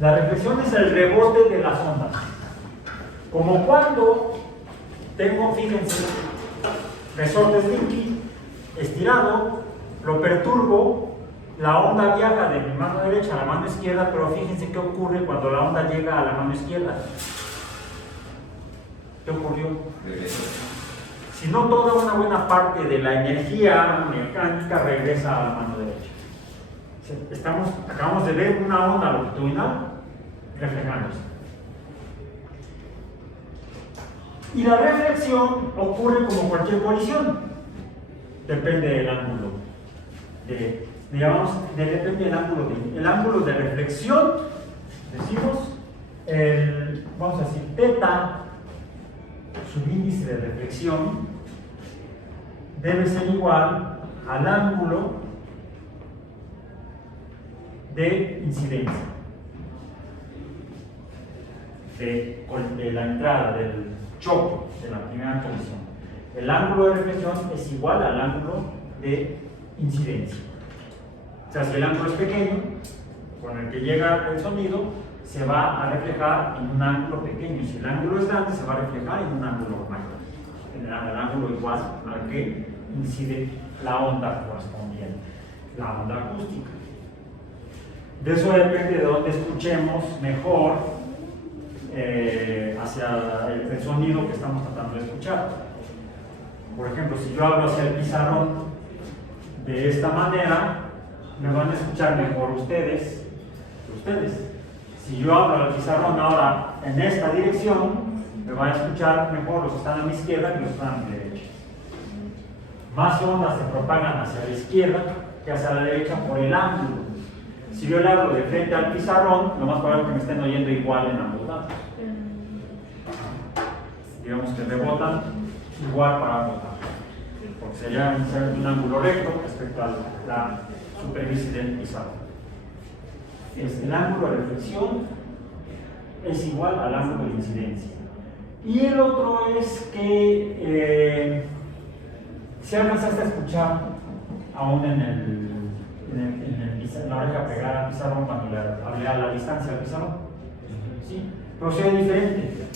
La reflexión es el rebote de las ondas. Como cuando tengo, fíjense, resortes Dinky estirado, lo perturbo, la onda viaja de mi mano derecha a la mano izquierda, pero fíjense qué ocurre cuando la onda llega a la mano izquierda. ¿Qué ocurrió? Si no, toda una buena parte de la energía mecánica regresa a la mano derecha. Acabamos de ver una onda longitudinal reflejándose. Y la reflexión ocurre como cualquier colisión. Depende del ángulo. Depende del ángulo. El ángulo de reflexión, decimos, vamos a decir, teta, subíndice de reflexión, debe ser igual al ángulo de incidencia de la entrada del choque de la primera colisión. El ángulo de reflexión es igual al ángulo de incidencia. O sea, si el ángulo es pequeño, con el que llega el sonido, se va a reflejar en un ángulo pequeño. Si el ángulo es grande, se va a reflejar en un ángulo mayor, en el ángulo igual al que incide la onda correspondiente, la onda acústica. De eso depende de dónde escuchemos mejor hacia el sonido que estamos tratando de escuchar. Por ejemplo, si yo hablo hacia el pizarrón de esta manera, me van a escuchar mejor ustedes. Si yo hablo al pizarrón ahora en esta dirección, me van a escuchar mejor los que están a mi izquierda que los que están a mi derecha. Más ondas se propagan hacia la izquierda que hacia la derecha por el ángulo. Si yo le hablo de frente al pizarrón, lo más probable es que me estén oyendo igual en ambos lados. Digamos que rebotan igual para ambos lados, porque sería un ángulo recto respecto a la superficie del pizarrón. El ángulo de reflexión es igual al ángulo de incidencia. Y el otro es que si alcanzaste a escuchar aún en la oreja pegada al pizarrón cuando le hablé a la distancia al pizarrón, ¿sí? Procede diferente,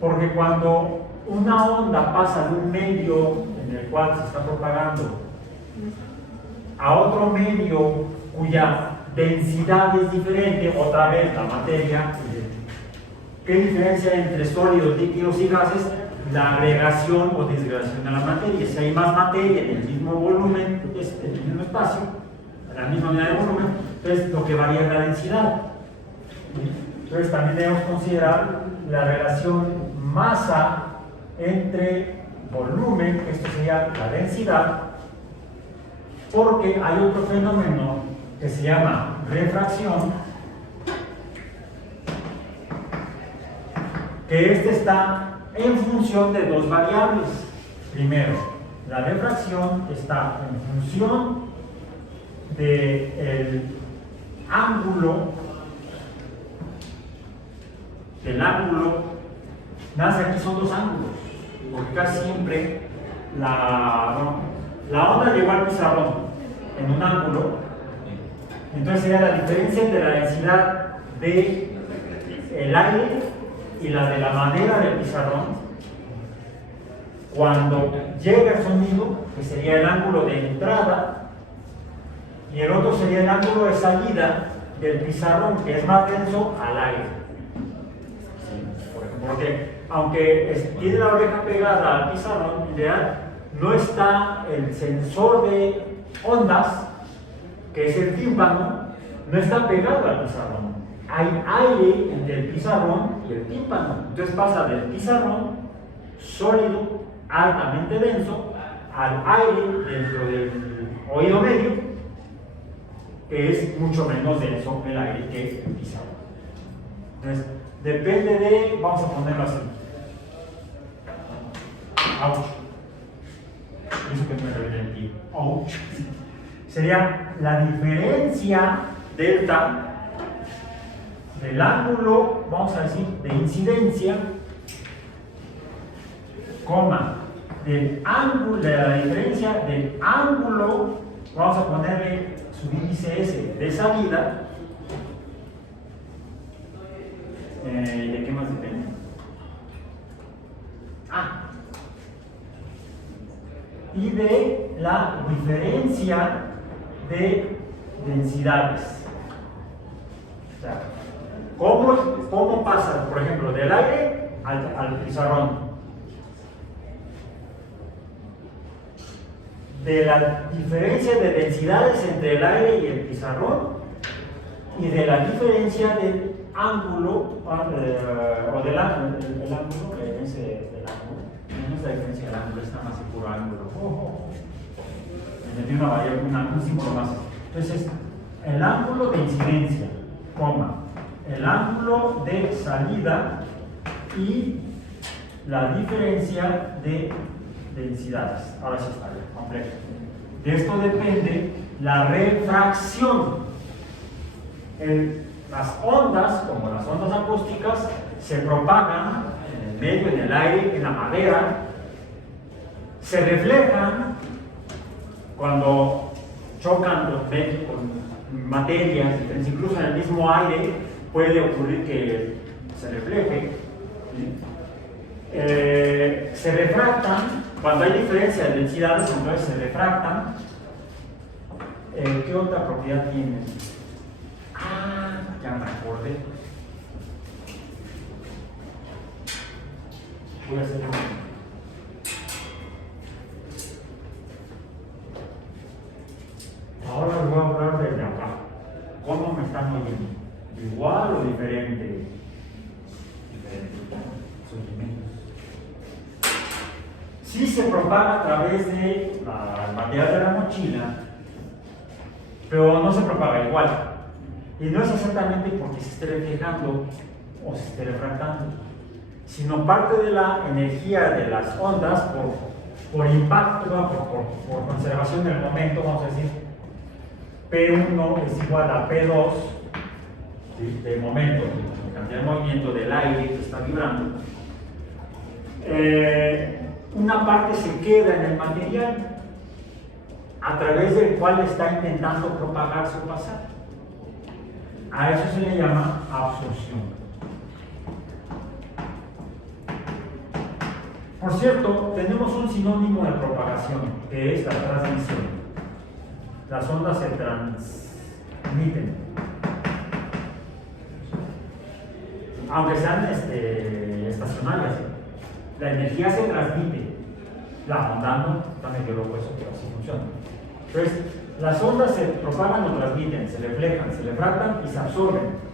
porque cuando una onda pasa de un medio en el cual se está propagando a otro medio cuya densidad es diferente, otra vez la materia. ¿Qué diferencia entre sólidos, líquidos y gases? La agregación o disgregación de la materia. Si hay más materia en el mismo volumen, en el mismo espacio, en la misma unidad de volumen, entonces lo que varía es la densidad. Entonces también debemos considerar la relación masa entre volumen, esto sería la densidad, porque hay otro fenómeno que se llama refracción, que está en función de dos variables. Primero, la refracción está en función del ángulo, nada más aquí son dos ángulos, porque casi siempre la onda llegó al pizarrón en un ángulo, entonces sería la diferencia entre la densidad del aire y la de la madera del pizarrón cuando llega el sonido, que sería el ángulo de entrada, y el otro sería el ángulo de salida del pizarrón, que es más denso al aire. Porque aunque tiene la oreja pegada al pizarrón, en realidad no está el sensor de ondas, que es el tímpano, no está pegado al pizarrón. Hay aire entre el pizarrón y el tímpano. Entonces pasa del pizarrón sólido, altamente denso, al aire dentro del oído medio, que es mucho menos denso el aire que el pizarrón. Entonces, depende de, vamos a ponerlo así. Ouch. Eso que me revelé en ti. Ouch. Sería la diferencia delta del ángulo, vamos a decir, de incidencia, coma, del ángulo, de la diferencia del ángulo, vamos a ponerle su índice S de salida. ¿De qué más depende? Y de la diferencia de densidades. O sea, ¿cómo pasa, por ejemplo, del aire al pizarrón? De la diferencia de densidades entre el aire y el pizarrón y de la diferencia del ángulo o del ángulo, el ángulo que es del ángulo, no es la diferencia del ángulo, está más el puro ángulo. Tiene una variable, un símbolo más. Entonces, el ángulo de incidencia, coma, el ángulo de salida y la diferencia de densidades. Ahora sí está bien, completo. De esto depende la refracción. Las ondas, como las ondas acústicas, se propagan en el medio, en el aire, en la madera, se reflejan cuando chocan los medios con materias diferentes, incluso en el mismo aire puede ocurrir que se refleje. Se refractan, cuando hay diferencia de densidades, entonces se refractan. ¿Qué otra propiedad tienen? Ya me acordé. Voy a hacer ahora les voy a hablar desde acá. ¿Cómo me están oyendo? ¿Igual o diferente? Diferente. Sí se propaga a través de la material de la mochila, pero no se propaga igual. Y no es exactamente porque se esté reflejando o se esté refractando, sino parte de la energía de las ondas por impacto, por conservación del momento, vamos a decir, P1 es igual a P2 de momento, la cantidad de movimiento del aire que está vibrando. Una parte se queda en el material a través del cual está intentando propagarse o pasar. A eso se le llama absorción. Por cierto, tenemos un sinónimo de propagación, que es la transmisión. Las ondas emiten. Aunque sean estacionarias, la energía se transmite. La ondando, está medio loco eso, pero así funciona. Entonces, las ondas se propagan o transmiten, se reflejan, se refractan y se absorben.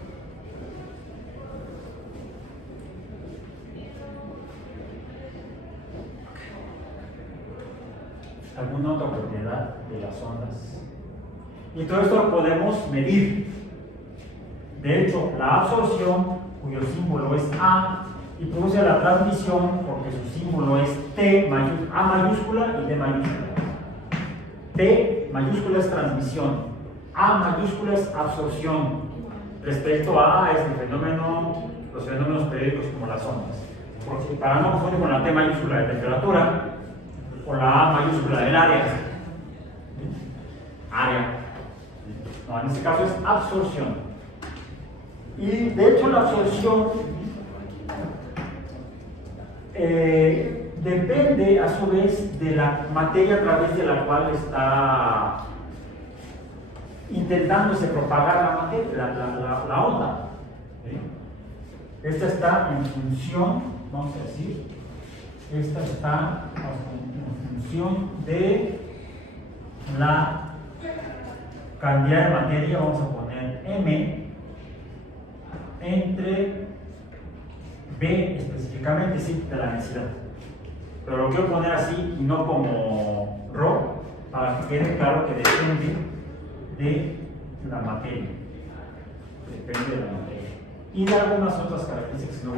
¿Alguna otra propiedad de las ondas? Y todo esto lo podemos medir. De hecho, la absorción, cuyo símbolo es A, y puse la transmisión porque su símbolo es T, A mayúscula y T mayúscula. T mayúscula es transmisión, A mayúscula es absorción. Respecto a los fenómenos periódicos como las ondas. Porque para no confundir con la T mayúscula de temperatura, o la A mayúscula del área. No, en este caso es absorción. Y de hecho la absorción depende a su vez de la materia a través de la cual está intentándose propagar la materia, la onda. ¿Sí? Esta está en función, vamos a decir, esta está en función de la cantidad de materia, vamos a poner M, entre B específicamente, sí, de la densidad. Pero lo quiero poner así y no como ρ, para que quede claro que depende de la materia. Depende de la materia. Y de algunas otras características que no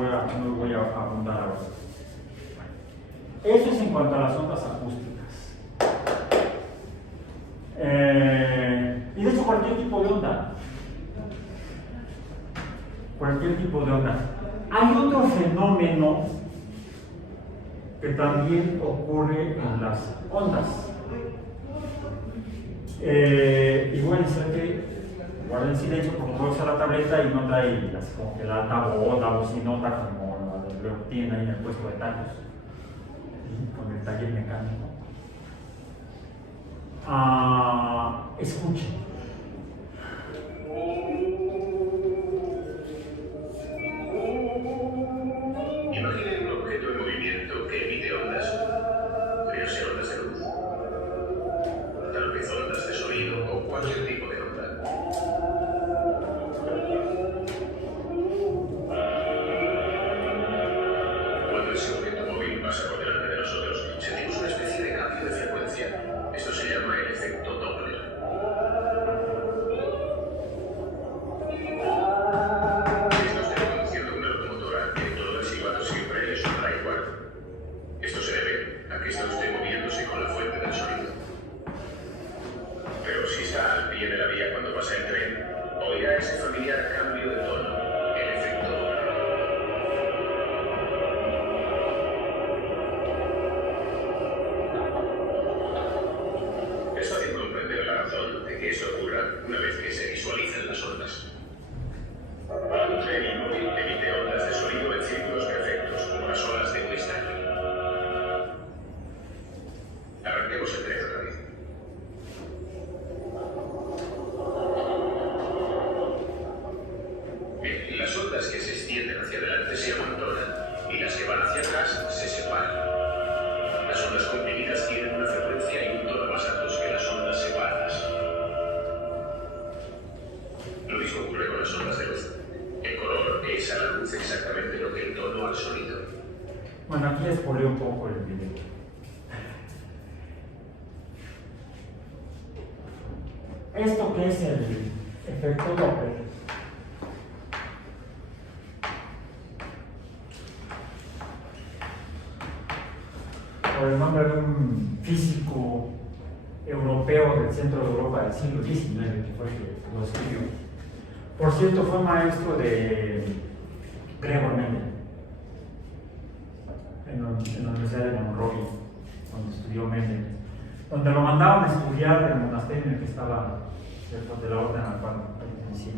voy a abundar ahora. Eso es en cuanto a las ondas acústicas. Y de hecho cualquier tipo de onda. Cualquier tipo de onda. Hay otro fenómeno que también ocurre en las ondas. Y voy a decir que guarden silencio porque voy a usar la tableta y no trae como que la altavoz, la bocinota como lo tienen ahí en el puesto de tallos, con el taller mecánico. Escuchen. Imaginen un objeto en movimiento que emite ondas. Podrían ser ondas de luz, tal vez ondas de sonido o cualquier tipo de onda. Cuando ese objeto móvil pasa por delante de nosotros, sentimos una especie de cambio de frecuencia. Esto se llama el efecto Doppler. Esto está conduciendo una locomotora en todo el silbato siempre le sonará igual. Esto se debe a que está usted moviéndose con la fuente del sonido. Pero si está al pie de la vía cuando pasa el tren, oirá ese familiar cambio de tono, el efecto Doppler. Es fácil comprender la razón de que eso ocurra una vez que se visualizan las ondas. Un tren inmóvil emite ondas de sonido en círculos perfectos, como las olas de un estadio. Arranquemos el tren otra vez. Bien, las ondas que se extienden hacia adelante se amontonan y las que van hacia atrás se separan. Las ondas comprimidas tienen una frecuencia y un tono más altos que las ondas separadas. Lo mismo ocurre con las ondas de luz. El color es a la luz exactamente lo que el tono al sonido. Bueno, aquí espolé un poco el video. Esto que es el efecto Doppler. Por el nombre de un físico europeo del centro de Europa del siglo XIX, que fue el que lo escribió. Por cierto, fue maestro de Gregor Mendel en la Universidad de Monrovia, donde estudió Mendel, donde lo mandaban a estudiar del monasterio en el que estaba, cerca de la orden a la cual pertenecía.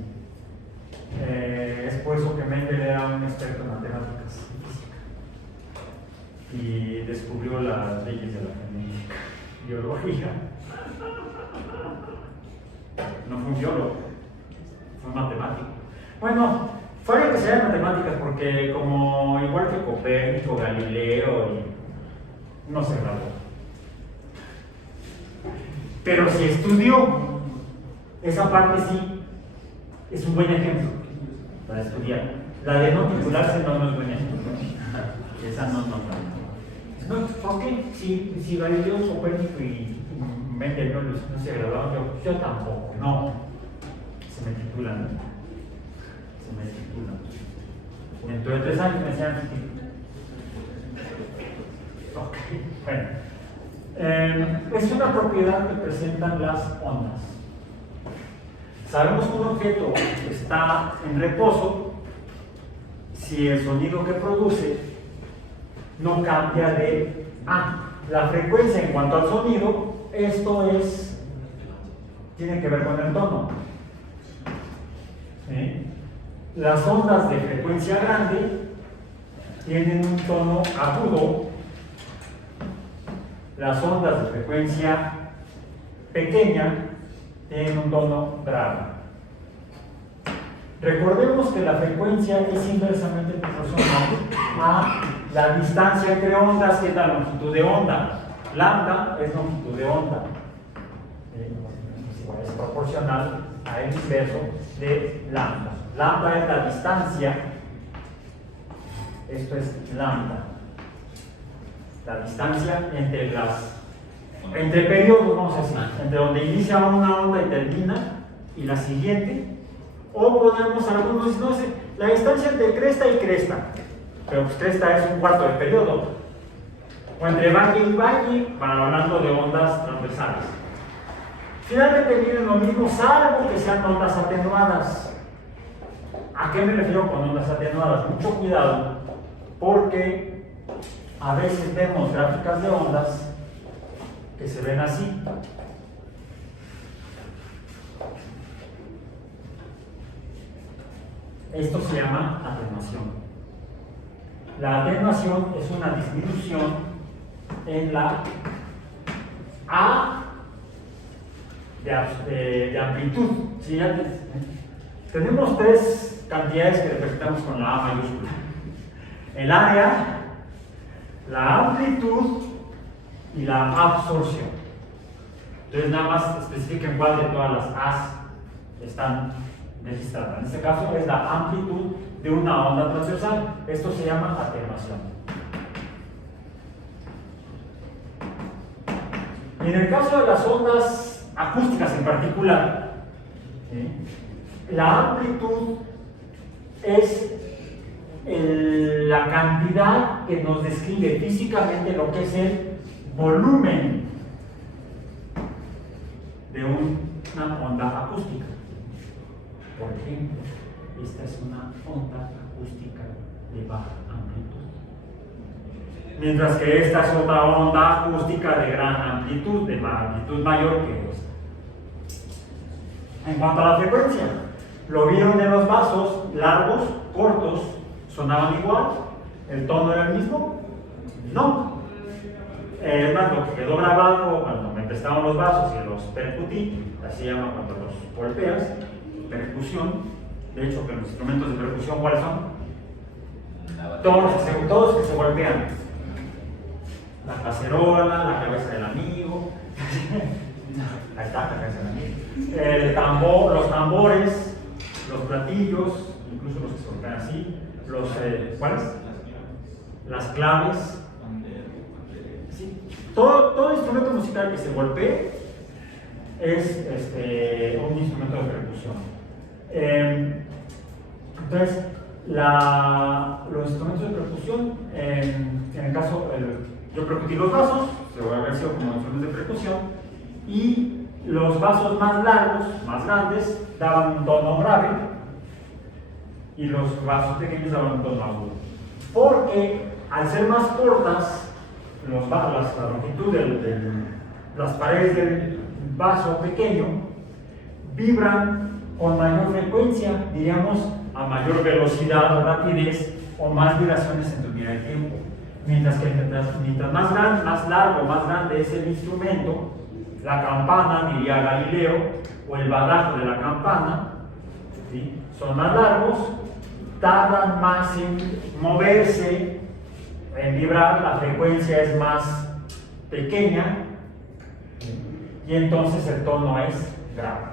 Es por eso que Mendel era un experto en matemáticas y física y descubrió las leyes de la genética, biología. No fue un biólogo, fue matemático. Bueno, fue que sea matemáticas porque como igual que Copérnico, Galileo, no se graduó. Pero si estudió, esa parte sí es un buen ejemplo para estudiar. La de no titularse no es buen ejemplo. Esa no. No, ¿por qué? Si Galileo, Copérnico y Mendel no se graduaron, yo tampoco, no. Se me titulan. Dentro de 3 años me enseñan su título. Ok, bueno. Es una propiedad que presentan las ondas. Sabemos que un objeto está en reposo si el sonido que produce no cambia de la frecuencia en cuanto al sonido. Esto tiene que ver con el tono. ¿Sí? Las ondas de frecuencia grande tienen un tono agudo. Las ondas de frecuencia pequeña tienen un tono grave. Recordemos que la frecuencia es inversamente proporcional a la distancia entre ondas, que es la longitud de onda. Lambda es longitud de onda. Es proporcional a el inverso de lambda. Lambda es la distancia. Esto es lambda. La distancia entre periodos, vamos a decir, entre donde inicia una onda y termina, y la siguiente. O podemos algunos, no sé, la distancia entre cresta y cresta, pero pues cresta es un cuarto de periodo. O entre valle y valle, hablando de ondas transversales. Finalmente vienen lo mismo, salvo que sean ondas atenuadas. ¿A qué me refiero con ondas atenuadas? Mucho cuidado, porque a veces vemos gráficas de ondas que se ven así. Esto se llama atenuación. La atenuación es una disminución en la A de amplitud. ¿Sí? Tenemos 3 cantidades que representamos con la A mayúscula: el área, la amplitud y la absorción. Entonces nada más especifiquen cuál de todas las A's están registradas. En este caso es la amplitud de una onda transversal. Esto se llama atenuación. Y en el caso de las ondas acústicas en particular, ¿sí?, la amplitud es la cantidad que nos describe físicamente lo que es el volumen de una onda acústica. Por ejemplo, esta es una onda acústica de baja amplitud, mientras que esta es otra onda acústica de gran amplitud, de amplitud mayor que esta. En cuanto a la frecuencia, ¿lo vieron en los vasos? Largos, cortos, sonaban igual, ¿el tono era el mismo? No. Es más, lo que quedó grabado cuando me prestaban los vasos y los percutí, así se llama cuando los golpeas, percusión. De hecho, que los instrumentos de percusión, ¿cuáles son? Todos que se golpean. La cacerola, la cabeza del amigo. Ahí está la cabeza del amigo. El tambor, los tambores, los platillos, incluso los que se golpean así. ¿Cuáles? Las claves. Sí. Todo instrumento musical que se golpee es un instrumento de percusión. Entonces, los instrumentos de percusión, en el caso, yo percutí los vasos, se va a haber sido como instrumentos de percusión, y los vasos más largos, más grandes, daban un tono grave, y los vasos pequeños daban un tono agudo. Porque al ser más cortas, la longitud de las paredes del vaso pequeño vibran con mayor frecuencia, diríamos a mayor velocidad o rapidez, o más vibraciones en tu unidad de tiempo. Mientras que mientras más largo, más grande es el instrumento, la campana, diría Galileo, o el badajo de la campana, ¿sí? Son más largos, tardan más en moverse, en vibrar, la frecuencia es más pequeña y entonces el tono es grave.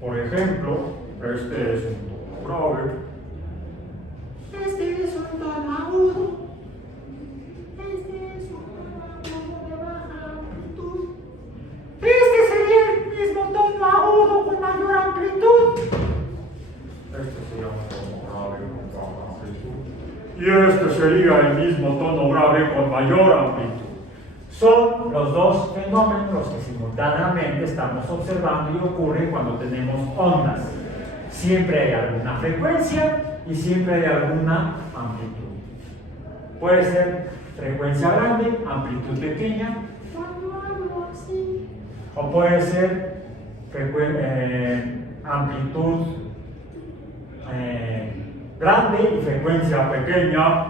Por ejemplo, este es un tono grave, este es un tono agudo, este es un tono agudo de baja amplitud, este sería el mismo tono agudo con mayor amplitud. Este sería un tono grave con baja amplitud. Y este sería el mismo tono grave con mayor amplitud. Son los dos fenómenos que simultáneamente estamos observando y ocurren cuando tenemos ondas. Siempre hay alguna frecuencia y siempre hay alguna amplitud. Puede ser frecuencia grande, amplitud pequeña, o puede ser amplitud grande y frecuencia pequeña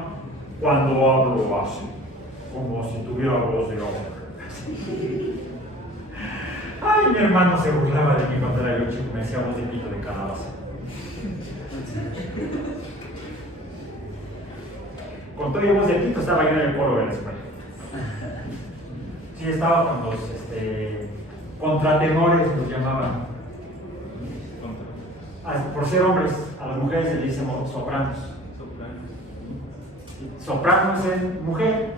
cuando hablo así, como si tuviera voz de hombre. Ay, mi hermano se burlaba de mí cuando era yo chico, me decía voz de pito de calabaza. Con todo y voz de pito estaba yo en el coro de la escuela. Sí, estaba con los contratenores, los llamaban. Por ser hombres, a las mujeres se les dice sopranos. Sopranos es mujer,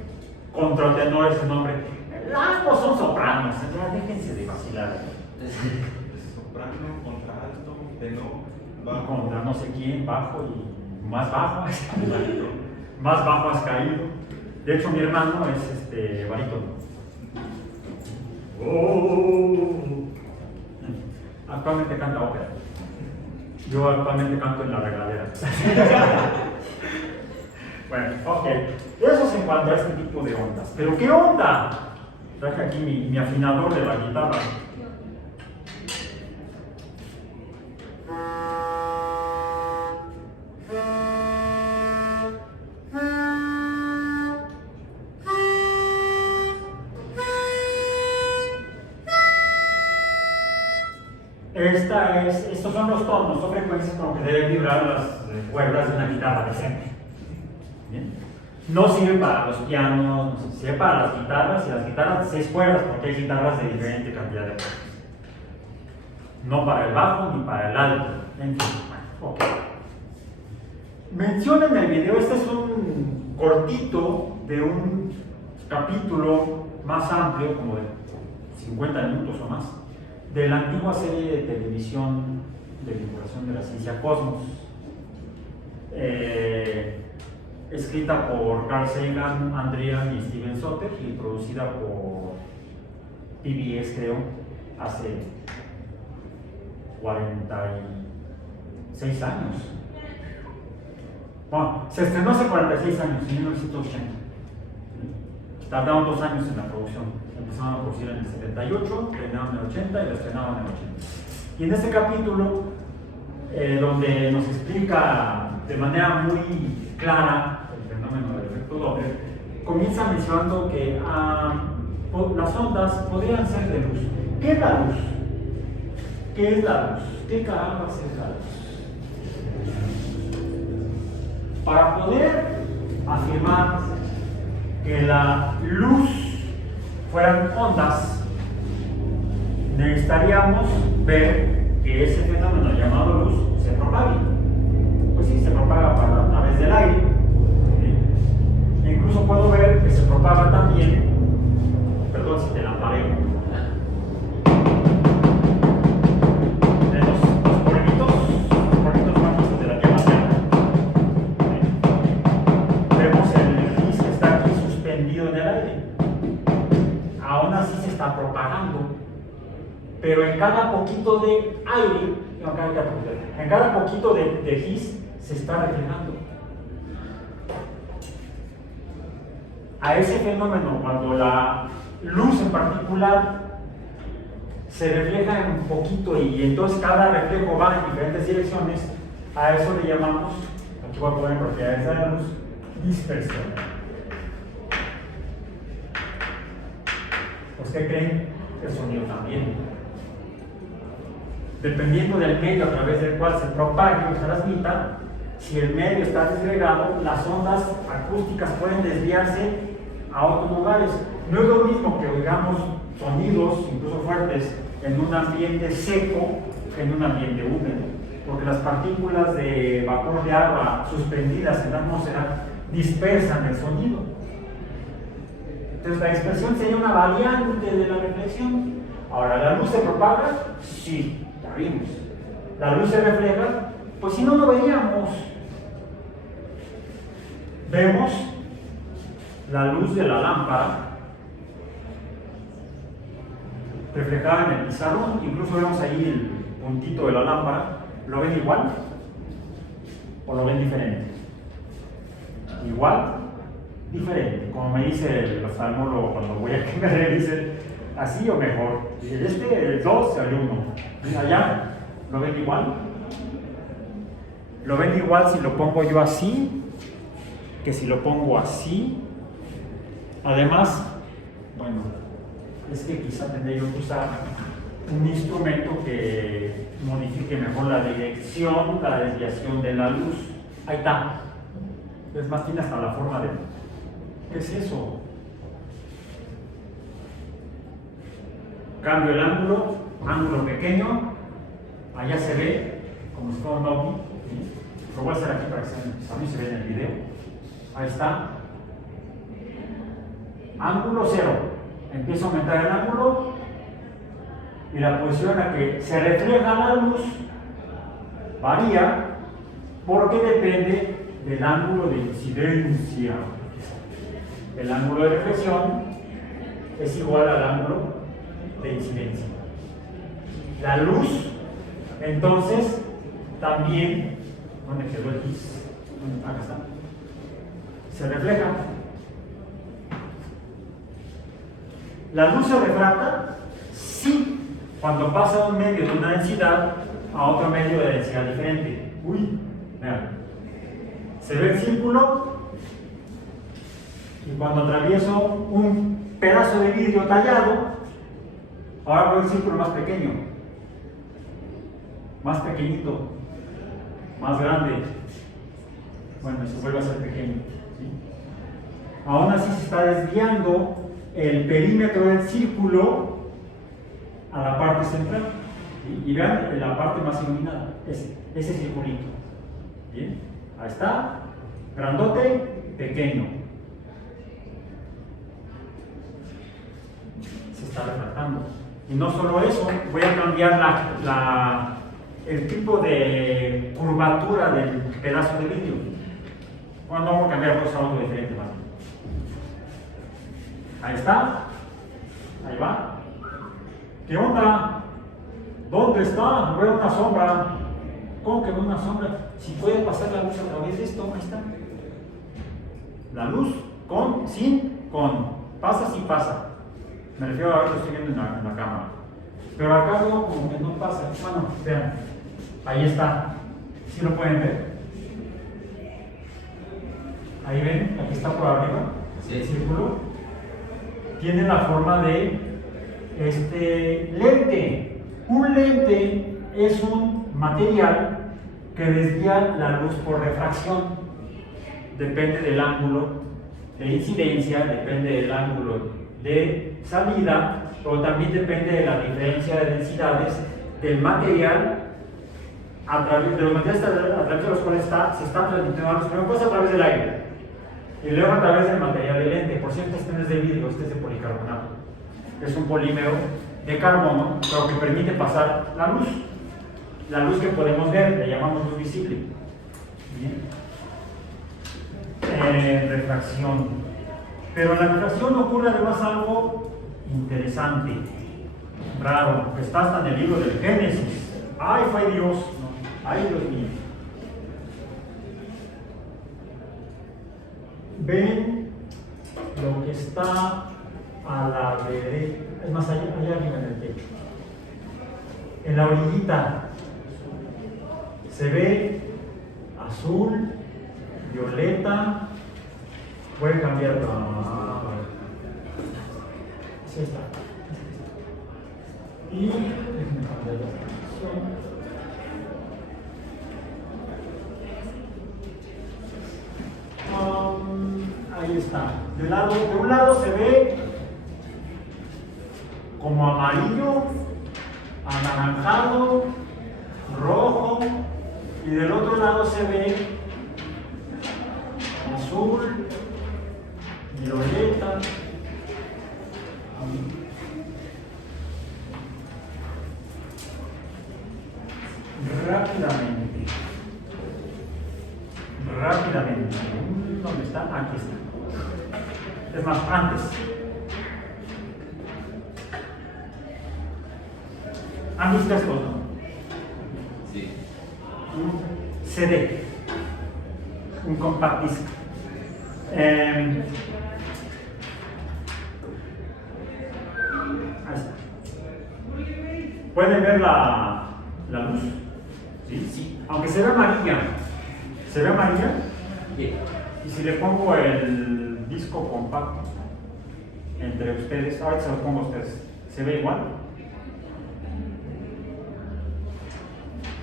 contratenores es hombre. Ambos son sopranos, ya déjense de vacilar. Soprano, contralto, tenor, Y contra no sé quién, bajo y más bajo. Más bajo has caído. De hecho, mi hermano es barítono. Actualmente canta ópera. Yo actualmente canto en la regadera. Bueno, ok. Eso es en cuanto a este tipo de ondas. ¿Pero qué onda? Traje aquí mi afinador de la guitarra. Estos son los tonos o frecuencias con que deben vibrar las cuerdas de una guitarra decente. ¿Bien? No sirve para los pianos, no sirve para las guitarras, y las guitarras de 6 cuerdas, porque hay guitarras de diferente cantidad de cuerdas. No para el bajo ni para el alto. En fin, ok. Menciono en el video, este es un cortito de un capítulo más amplio, como de 50 minutos o más, de la antigua serie de televisión de divulgación de la ciencia Cosmos, escrita por Carl Sagan, Andrea y Steven Soter y producida por PBS, creo, hace 46 años. Bueno, se estrenó hace 46 años, en 1980. Tardaron 2 años en la producción. Empezaron a producir en el 78, terminaron en el 80 y lo estrenaron en el 80. Y en este capítulo, donde nos explica de manera muy clara el fenómeno del efecto Doppler, comienza mencionando que las ondas podrían ser de luz. ¿Qué es la luz? ¿Qué es la luz? ¿Qué carambas es la luz? Para poder afirmar que la luz fueran ondas, necesitaríamos ver que ese fenómeno llamado luz se propague. Pues sí, se propaga a través del aire. ¿Sí? E incluso puedo ver que se propaga también, perdón si te la apagué, de los polvitos mágicos de la Tierra. Vemos el gis que está aquí suspendido en el aire. Aún así se está propagando, pero en cada poquito de aire, en cada poquito de gis se está reflejando. A ese fenómeno, cuando la luz en particular se refleja en un poquito y entonces cada reflejo va en diferentes direcciones, a eso le llamamos, aquí voy a poner propiedades de la luz, dispersión. ¿Pues qué creen? El sonido también. dependiendo del medio a través del cual se propague o se transmita, si el medio está disgregado, las ondas acústicas pueden desviarse a otros lugares. No es lo mismo que oigamos sonidos, incluso fuertes, en un ambiente seco que en un ambiente húmedo, porque las partículas de vapor de agua suspendidas en la atmósfera dispersan el sonido. Entonces la dispersión sería una variante de la reflexión. Ahora, ¿la luz se propaga? Sí, la vimos. ¿La luz se refleja? Pues si no, no veríamos. Vemos la luz de la lámpara reflejada en el pizarrón, incluso vemos ahí el puntito de la lámpara. ¿Lo ven igual? ¿O lo ven diferente? Igual, diferente. Como me dice el oftalmólogo cuando voy a que me revisen, así o mejor. El 2 al 1. Allá, ¿lo ven igual? ¿Lo ven igual si lo pongo yo así que si lo pongo así? Además, bueno, es que quizá tendría yo que usar un instrumento que modifique mejor la dirección, la desviación de la luz. Ahí está. Es más, tiene hasta la forma de... ¿Qué es eso? Cambio el ángulo pequeño, allá se ve como si fuera un ovni. Lo voy a hacer aquí para que también se vea en el video. Ahí está. Ángulo 0. Empiezo a aumentar el ángulo y la posición en la que se refleja la luz varía porque depende del ángulo de incidencia. El ángulo de reflexión es igual al ángulo de incidencia. La luz, entonces, también, ¿dónde quedó el X? Acá está. Se refleja. La luz se refracta, sí, cuando pasa de un medio de una densidad a otro medio de densidad diferente. Uy, vean. Se ve el círculo y cuando atravieso un pedazo de vidrio tallado, ahora veo el círculo más pequeño, más pequeñito, más grande. Bueno, se vuelve a ser pequeño. ¿Sí? Aún así se está desviando el perímetro del círculo a la parte central. ¿Sí? Y vean la parte más iluminada, ese circulito. ¿Bien? Ahí está, grandote, pequeño. Se está refractando. Y no solo eso, voy a cambiar el tipo de curvatura del pedazo de vidrio. Cuando vamos a cambiar pues a algo diferente más. Ahí está. Ahí va. ¿Qué onda? ¿Dónde está? Veo una sombra. ¿Cómo que veo una sombra? Si puede pasar la luz a través de esto, ahí está. La luz, con, sin, con. Pasa, sin pasa. Me refiero a ver lo estoy viendo en la cámara. Pero acá veo como que no pasa. Bueno, vean. Ahí está. ¿Sí lo pueden ver? Ahí ven, aquí está por arriba. Sí. El círculo. Tiene la forma de lente. Un lente es un material que desvía la luz por refracción. Depende del ángulo de incidencia, depende del ángulo de salida, pero también depende de la diferencia de densidades del material a través de los materiales a través de los cuales se está transmitiendo la luz. Primero pasa a través del aire y luego a través del material de lente. Por cierto, este no es de vidrio, este es de policarbonato. Es un polímero de carbono, pero que permite pasar la luz. La luz que podemos ver, le llamamos luz visible. Refracción. Pero en la refracción ocurre además algo interesante, raro, que está hasta en el libro del Génesis. ¡Ay, fue Dios! No. ¡Ay, Dios mío! Ven lo que está a la derecha, es más allá arriba en el techo. En la orillita se ve azul, violeta. Voy a cambiar sí está. Y ahí está. De un lado se ve como amarillo, anaranjado, rojo, y del otro lado se ve azul, violeta. Rápidamente. ¿Dónde está? Aquí está. Es más, antes. ¿Han visto esto, no? Sí. Un CD, un compact disc. Ahí está. ¿Pueden ver la luz? ¿Sí? Sí. Aunque se ve amarilla. ¿Se ve amarilla? Bien. Y si le pongo el disco compacto entre ustedes, ahora se lo pongo a ustedes, ¿se ve igual?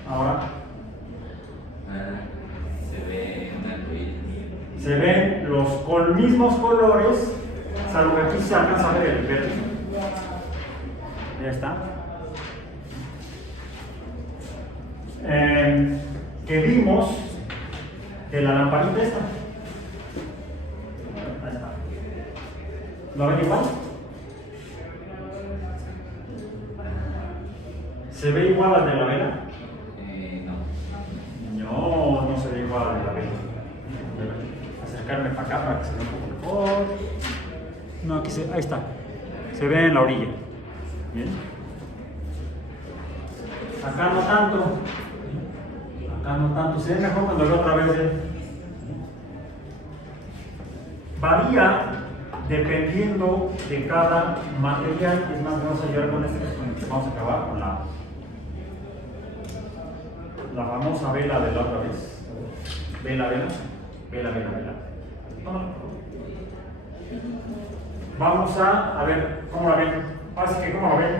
Ahora Se ve un arcoíris. se ven los mismos colores, salvo que aquí se alcanza a ver el verde. Ya está. Que vimos de la lamparita esta. Ahí está. ¿Lo ven igual? ¿Se ve igual al de la vela? No. No se ve igual al de la vela. Acercarme para acá para que se vea un poco mejor. No, aquí ahí está. Se ve en la orilla. Bien. Acá no tanto. Acá no tanto. Se ve mejor cuando veo otra vez. Varía dependiendo de cada material. Es más, vamos a llegar con este, con el que vamos a acabar con la famosa vela de la otra vez. Vela. Vamos a ver cómo la ven. Así que, ¿cómo la ven?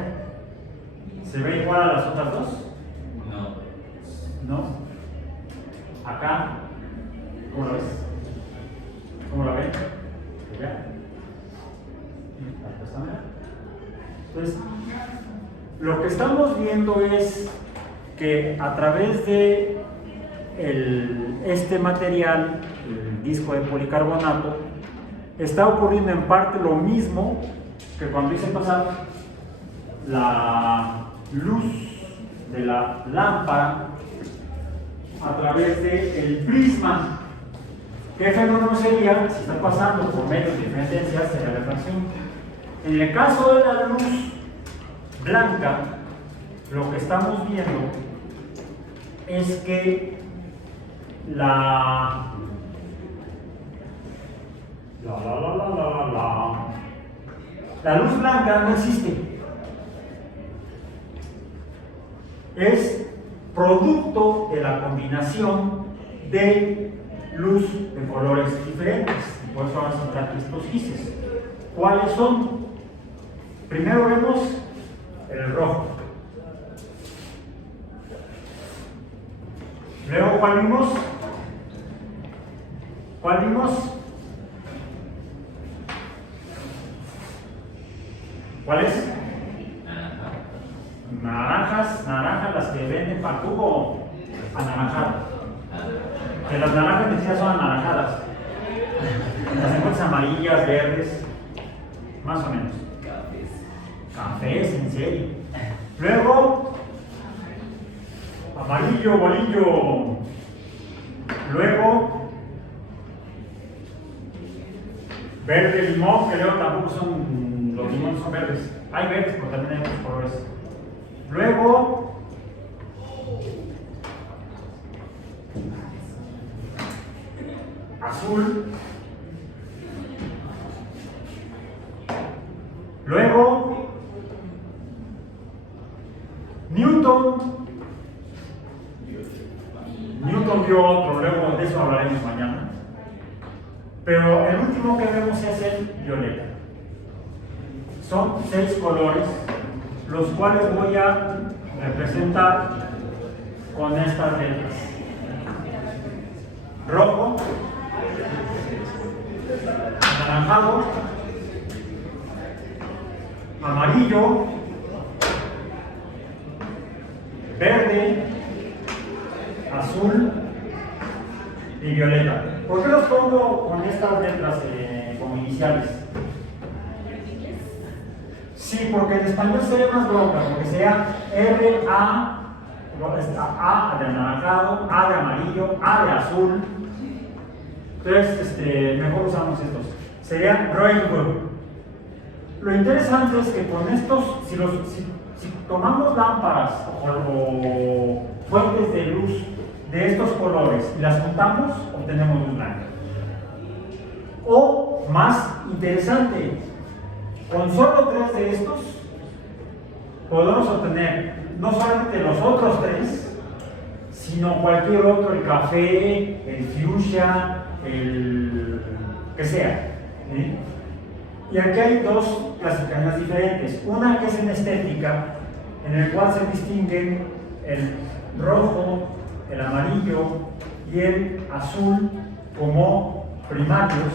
¿Se ve igual a las otras dos? No. Acá, ¿cómo la ves? ¿Cómo la ven? ¿Ya? Entonces, lo que estamos viendo es que a través de este material, el disco de policarbonato, está ocurriendo en parte lo mismo que cuando hice pasar la luz de la lámpara a través del prisma. ¿Qué fenómeno sería si está pasando por medios de diferencias de la refracción? En el caso de la luz blanca, lo que estamos viendo es que la luz blanca no existe. Es producto de la combinación de luz de colores diferentes. Y por eso vamos a entrar estos gises. ¿Cuáles son? Primero vemos el rojo. Luego, ¿cuál vimos? ¿Cuál vimos? ¿Cuál es? Naranjas las que venden para jugo anaranjado. Que las naranjas que decía son anaranjadas. Las encuentras amarillas, verdes, más o menos. Cafés, en serio. Luego, amarillo, bolillo. Luego, verde, limón, que luego tampoco son, los limones son verdes. Hay verdes, pero también hay otros colores. Luego, azul. Luego, Newton vio otro, luego de eso hablaremos mañana. Pero el último que vemos es el violeta. Son 6 colores. los cuales voy a representar con estas letras. Rojo, anaranjado, amarillo, verde, azul y violeta. ¿Por qué los pongo con estas letras como iniciales? Sí, porque en español sería más bronca, porque sería R, A, A de anaranjado, A de amarillo, A de azul. Entonces, mejor usamos estos. Sería rainbow. Lo interesante es que con estos, si tomamos lámparas o fuentes de luz de estos colores y las juntamos, obtenemos luz blanca. O, más interesante, con solo 3 de estos, podemos obtener no solamente los otros 3, sino cualquier otro, el café, el fuchsia, el que sea. ¿Sí? Y aquí hay 2 clasificaciones diferentes. Una que es en estética, en el cual se distinguen el rojo, el amarillo y el azul como primarios,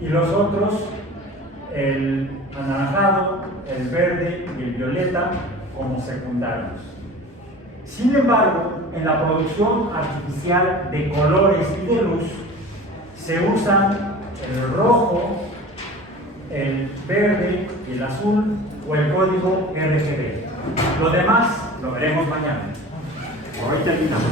y los otros, el anaranjado, el verde y el violeta, como secundarios. Sin embargo, en la producción artificial de colores y de luz, se usan el rojo, el verde y el azul o el código RGB. Lo demás lo veremos mañana. Por hoy terminamos.